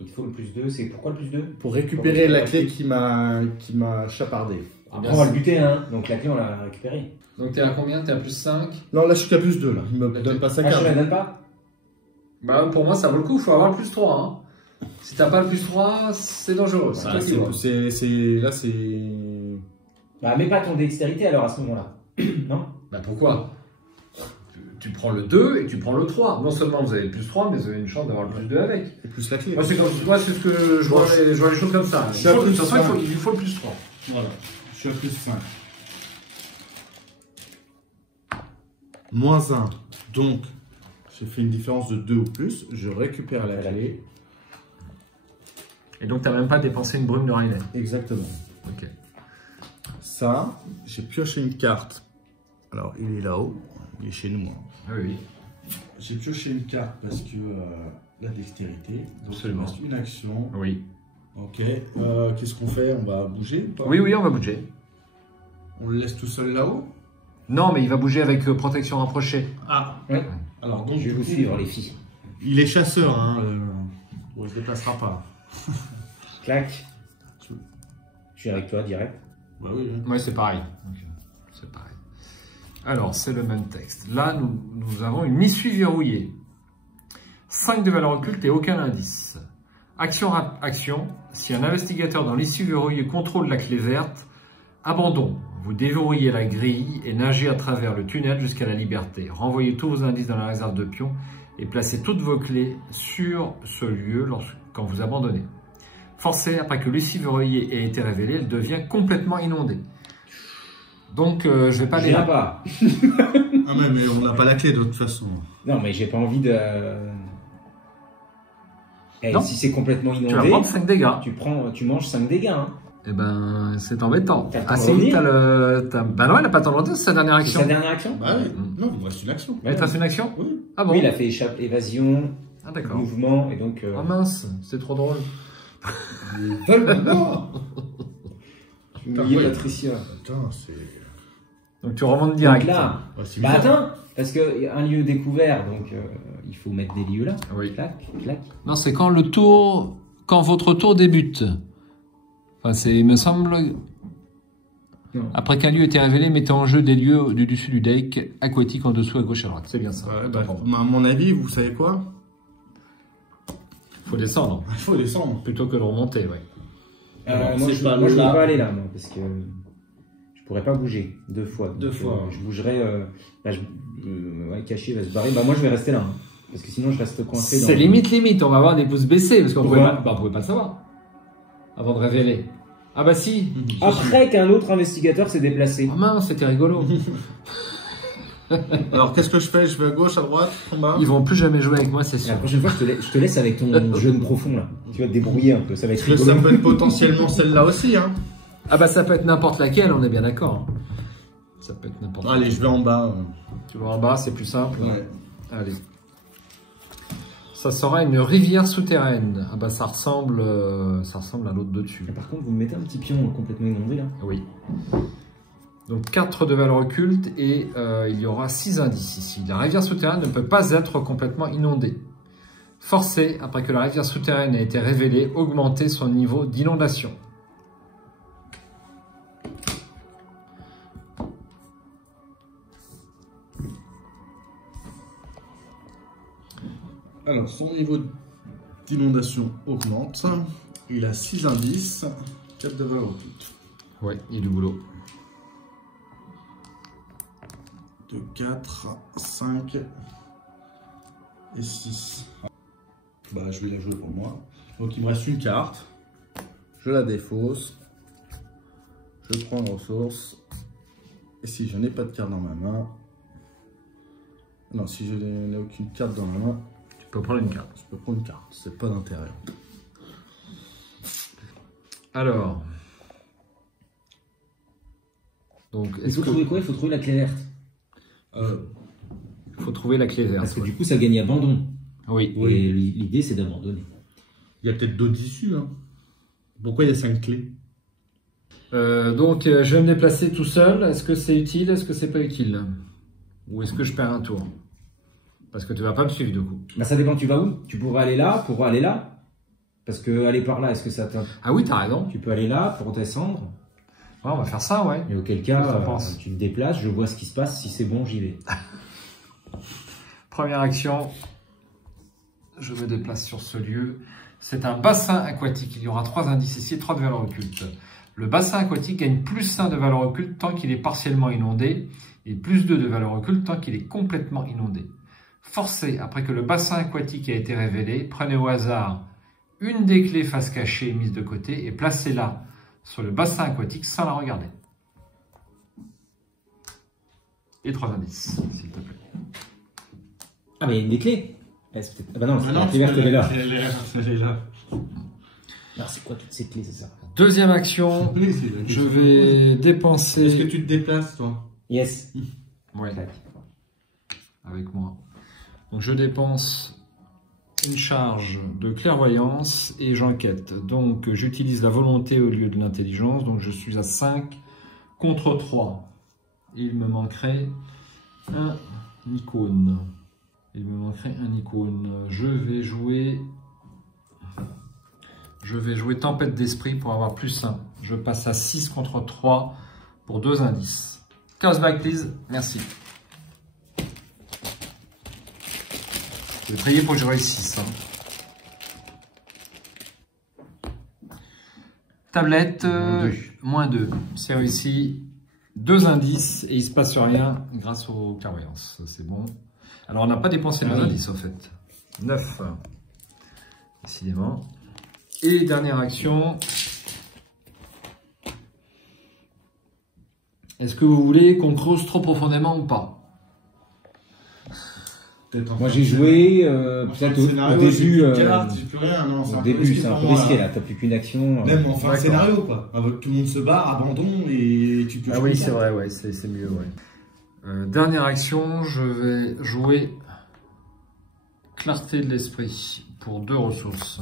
Il te faut le plus 2. C'est pourquoi le plus 2? Pour récupérer la clé qui m'a chapardé. Après, on va le buter, hein. Donc la clé, on l'a récupérée. Donc t'es à combien? T'es à plus 5? Non, là, je suis qu'à plus 2. Là. Il me donne pas sa Ah, carte. je la donne pas? Bah pour moi ça vaut le coup, il faut avoir le plus 3. Hein. Si t'as pas le plus 3, c'est dangereux. C'est toi qui vois. Là, c'est... Bah, mets pas ton dextérité alors à ce moment-là. Non? Bah pourquoi? Tu prends le 2 et tu prends le 3. Non seulement vous avez le plus 3, mais vous avez une chance d'avoir le plus 2 avec. Et plus la clé. Moi, c'est ce que je vois, je vois les choses comme ça. Je suis à plus De toute façon, 5. il faut le plus 3. Voilà. Je suis à plus 5. Moins 1. Donc, j'ai fait une différence de 2 ou plus. Je récupère la clé. Et donc, tu n'as même pas dépensé une brume de Riley. Exactement. Ok. Ça, j'ai pioché une carte. Alors, il est là-haut. Il est chez nous. Ah oui. J'ai pioché une carte parce que la dextérité. Donc, Absolument. il reste une action. Oui. Ok. Qu'est-ce qu'on fait? On va bouger ou pas? Oui, oui, on va bouger. On le laisse tout seul là-haut? Non, mais il va bouger avec protection rapprochée. Ah. Ouais. Alors, donc, Je vais vous suivre, les filles. il est chasseur, hein. Bon, il se déplacera pas. Clac. Je suis avec toi, direct. Bah oui. Oui, c'est pareil. Ok. C'est pareil. Alors, c'est le même texte. Là, nous avons une issue verrouillée. 5 de valeur occulte et aucun indice. Action. Si un investigateur dans l'issue verrouillée contrôle la clé verte, abandon. Vous déverrouillez la grille et nagez à travers le tunnel jusqu'à la liberté. Renvoyez tous vos indices dans la réserve de pions et placez toutes vos clés sur ce lieu quand vous abandonnez. Forcée, après que l'issue verrouillée ait été révélée, elle devient complètement inondée. Donc, je vais pas aller là. Pas. Ah, mais on n'a pas la clé de toute façon. Non, mais j'ai pas envie de. Eh, Non. si c'est complètement Tu vas inondé, prendre 5 dégâts. tu manges 5 dégâts. Hein. Eh ben, c'est embêtant. T'as le temps Ah de si, revenir t'as le... Bah non, il n'a pas le temps de revenir, c'est sa dernière C'est action. sa dernière action. Bah oui. Non, il me reste une action. Il te reste une action? Oui. Ah bon? Oui, il a fait évasion, Ah d'accord. mouvement, et donc. Oh mince, c'est trop drôle. Vole ma mort. Mouillé ouais. Patricia. Putain, c'est... Donc tu remontes direct. Donc là, Ouais, c'est bah bizarre. attends, parce qu'il y a un lieu découvert, donc il faut mettre des lieux là. Oui. Clac, clac. Non, c'est quand votre tour débute. Enfin, il me semble... Non. Après qu'un lieu ait été révélé, mettez en jeu des lieux du dessus du deck, aquatique en dessous, à gauche, à droite. C'est bien ça. Ouais, bah, à mon avis, vous savez quoi? Faut descendre, Il faut descendre. plutôt que de remonter, oui. Moi, c'est je pas ne peux là. pas aller là, moi, parce que je pourrais pas bouger 2 fois. Donc, 2 fois. Je bougerai. Ouais, caché va se barrer. Bah moi, je vais rester là, hein, parce que sinon, je reste coincé. C'est limite, on va avoir des pouces baissés, parce qu'on pouvait Pourquoi pas, on pouvait pas le savoir. Avant de révéler. Ah bah si. Après qu'un autre investigateur s'est déplacé. Oh mince, c'était rigolo. Alors, qu'est-ce que je fais? Je vais à gauche, à droite, en bas? Ils vont plus jamais jouer avec moi, c'est Et sûr. la prochaine fois, je te laisse avec ton jeune profond là. Tu vas te débrouiller un peu, ça va être Parce que ça rigolo. peut être potentiellement celle-là aussi, hein. Ah bah ça peut être n'importe laquelle, on est bien d'accord. Ça peut être n'importe laquelle. Allez, je vais en bas. Tu vas en bas, c'est plus simple. Ouais. Allez. Ça sera une rivière souterraine. Ah bah ça ressemble à l'autre de dessus. Et par contre, vous me mettez un petit pion complètement inondé là. Oui. Donc 4 de valeur occulte et il y aura 6 indices ici. La rivière souterraine ne peut pas être complètement inondée. Forcé, après que la rivière souterraine ait été révélée, augmenter son niveau d'inondation. Alors, son niveau d'inondation augmente. Il a 6 indices, 4 de valeur occulte. Ouais, il y a du boulot. 2, 4, 5 et 6. Bah, je vais la jouer pour moi. Donc, il me reste une carte. Je la défausse. Je prends une ressource. Et si je n'ai pas de carte dans ma main... Non, si je n'ai aucune carte dans ma main, Tu peux prendre une carte. je peux prendre une carte. C'est pas d'intérêt. Alors. Donc, Il est-ce faut que... trouver quoi? Il faut trouver la clé verte. Il faut trouver la clé verte. Parce que du coup, ça gagne abandon. Oui. Oui. Et l'idée, c'est d'abandonner. Il y a peut-être d'autres issues. Hein. Pourquoi il y a 5 clés? Donc, je vais me déplacer tout seul. Est-ce que c'est utile? Est-ce que c'est pas utile? Ou est-ce que je perds un tour? Parce que tu vas pas me suivre, du coup. Bah, ça dépend, tu vas où? Tu pourras aller là pour aller là. Parce que aller par là, est-ce que ça t'intéresse? Ah oui, t'as raison. Tu peux aller là pour descendre. Ouais, on va faire ça, ouais. Mais auquel Qu'est-ce que cas, t'en penses? tu te déplaces, je vois ce qui se passe. Si c'est bon, j'y vais. Première action. Je me déplace sur ce lieu. C'est un bassin aquatique. Il y aura 3 indices ici et 3 de valeur occulte. Le bassin aquatique gagne plus 1 de valeur occulte tant qu'il est partiellement inondé et plus 2 de valeur occulte tant qu'il est complètement inondé. Forcé, après que le bassin aquatique a été révélé, prenez au hasard une des clés face cachée mise de côté et placez-la sur le bassin aquatique sans la regarder. Et 3 indices, s'il te plaît. Ah, mais il y a une des clés. Ah bah non, c'est la clé verte, elle est là. Elle est là. Alors c'est quoi toutes ces clés, c'est ça? Deuxième action, Oui, c'est la je question. vais Est-ce que dépenser... tu te déplaces, toi? Yes. Ouais, Clac. avec moi. Donc je dépense une charge de clairvoyance et j'enquête. Donc j'utilise la volonté au lieu de l'intelligence. Donc je suis à 5 contre 3. Il me manquerait un icône. Il me manquerait un icône. Je vais jouer Tempête d'Esprit pour avoir plus 1. Je passe à 6 contre 3 pour 2 indices. Chaos back, please. Merci. Je vais prier pour que je réussisse. Tablette, moins 2. C'est réussi. 2 indices et il ne se passe rien grâce aux clairvoyances. C'est bon. Alors, on n'a pas dépensé nos indices, en fait. 9. Décidément. Et dernière action. Est-ce que vous voulez qu'on creuse trop profondément ou pas? Moi j'ai joué peut-être au début. Plus rien, non, Au début, c'est un peu risqué là, t'as plus qu'une action. Même en fin de scénario, quoi. Avec tout le monde se barre, abandon et tu peux. Ah oui, c'est vrai, ouais, c'est mieux, ouais. Dernière action, je vais jouer Clarté de l'Esprit pour 2 ressources.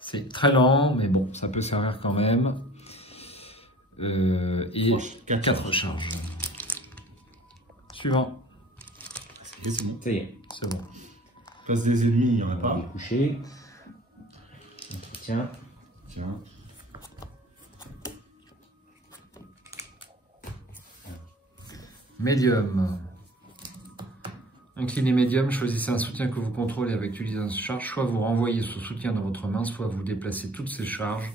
C'est très lent, mais bon, ça peut servir quand même. Et 4 charges. Suivant. C'est bon. Ça y est. C'est bon. Place des ennemis, il n'y en a On pas. est couché. Entretien. Tiens. Médium. Incliné médium, choisissez un soutien que vous contrôlez avec utilisation de charge. Soit vous renvoyez ce soutien dans votre main, soit vous déplacez toutes ces charges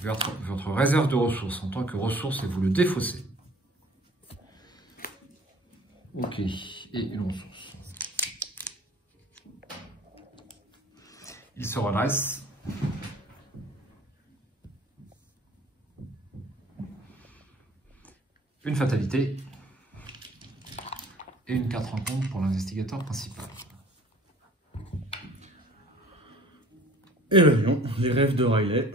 vers votre réserve de ressources en tant que ressource et vous le défaussez. Ok, et une ressource. Il se redresse. Une fatalité. Et une carte rencontre pour l'investigateur principal. Et voyons, les rêves de Riley.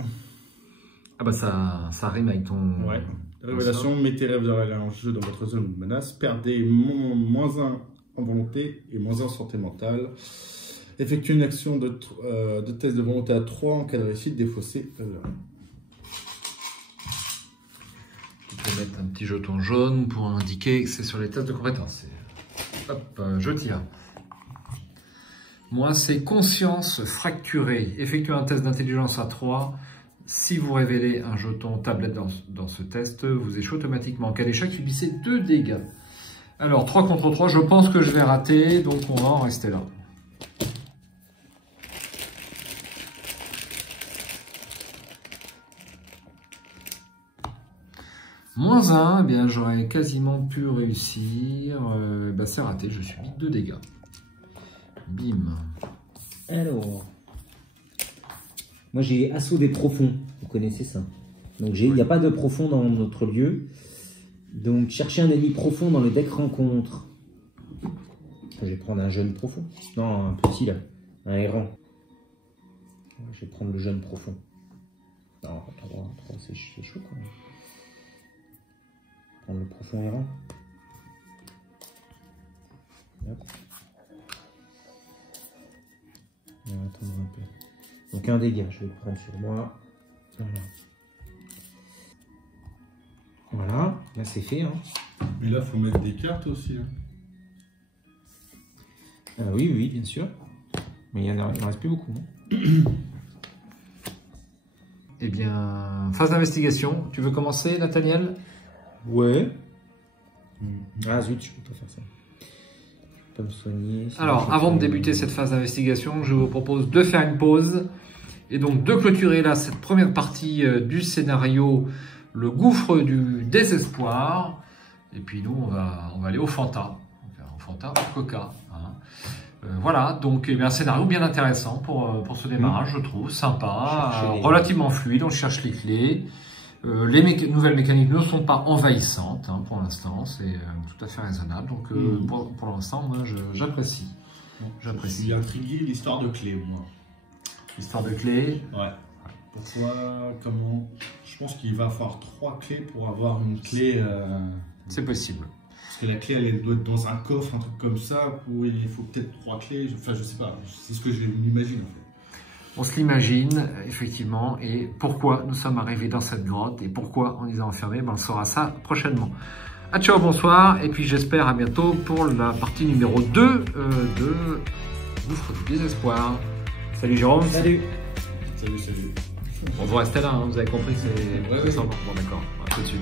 Ah bah ça rime avec ton... Ouais. Révélation, mettez rêves de Riley en jeu dans votre zone de menace. Perdez -1 en volonté et -1 en santé mentale. Effectuez une action de test de volonté à 3 en cas de réussite, défaussé. Tu peux mettre un petit jeton jaune pour indiquer que c'est sur les tests de compétences. Hop, je tire. Moi, c'est conscience fracturée. Effectuez un test d'intelligence à 3. Si vous révélez un jeton tablette dans ce test, vous échouez automatiquement. En cas d'échec, subissez 2 dégâts. Alors, 3 contre 3, je pense que je vais rater, donc on va en rester là. -1, eh bien j'aurais quasiment pu réussir. C'est raté, je subis 2 dégâts. Bim. Alors, moi j'ai assaut des profonds, vous connaissez ça. Donc il n'y a pas de profond dans notre lieu. Donc cherchez un ennemi profond dans le deck rencontre. Je vais prendre un jeune profond. Non, un petit là, un errant. Je vais prendre le jeune profond. Non, 3 c'est chaud quand même. Prendre le profond errant. Hop. On va attendre un peu. Donc un dégât, je vais le prendre sur moi. Voilà. Voilà, là c'est fait. Hein. Mais là, il faut mettre des cartes aussi. Hein. Oui, bien sûr. Mais il n'en reste plus beaucoup. Hein. Eh bien, phase d'investigation. Tu veux commencer, Nathaniel? Ouais. Ah zut, je peux pas faire ça. Je peux pas me soigner. Alors, avant de débuter cette phase d'investigation, je vous propose de faire une pause et donc de clôturer là cette première partie du scénario, le gouffre du désespoir. Et puis nous, on va aller au Fanta. Au Fanta, au Coca. Hein. Voilà, donc un scénario bien intéressant pour ce démarrage, je trouve. Sympa, relativement fluide, on cherche les clés. Les nouvelles mécaniques ne sont pas envahissantes hein, pour l'instant, c'est tout à fait raisonnable. Donc pour l'instant, moi j'apprécie. Je suis intrigué l'histoire de clés, moi. Histoire de clé. Ouais. Pourquoi, comment? Je pense qu'il va falloir 3 clés pour avoir une clé. C'est possible. Parce que la clé, elle doit être dans un coffre, un truc comme ça. Il faut peut-être 3 clés. Enfin, je sais pas. C'est ce que je m'imagine en fait. On se l'imagine, effectivement. Et pourquoi nous sommes arrivés dans cette grotte et pourquoi on les a enfermés, on saura ça prochainement. À ciao, bonsoir. Et puis j'espère à bientôt pour la partie numéro 2 de Gouffre du désespoir. Salut Jérôme. Salut. Salut, salut. Bon, vous restez là, hein, vous avez compris que c'est... Ouais, ouais. Bon, d'accord, à tout de suite.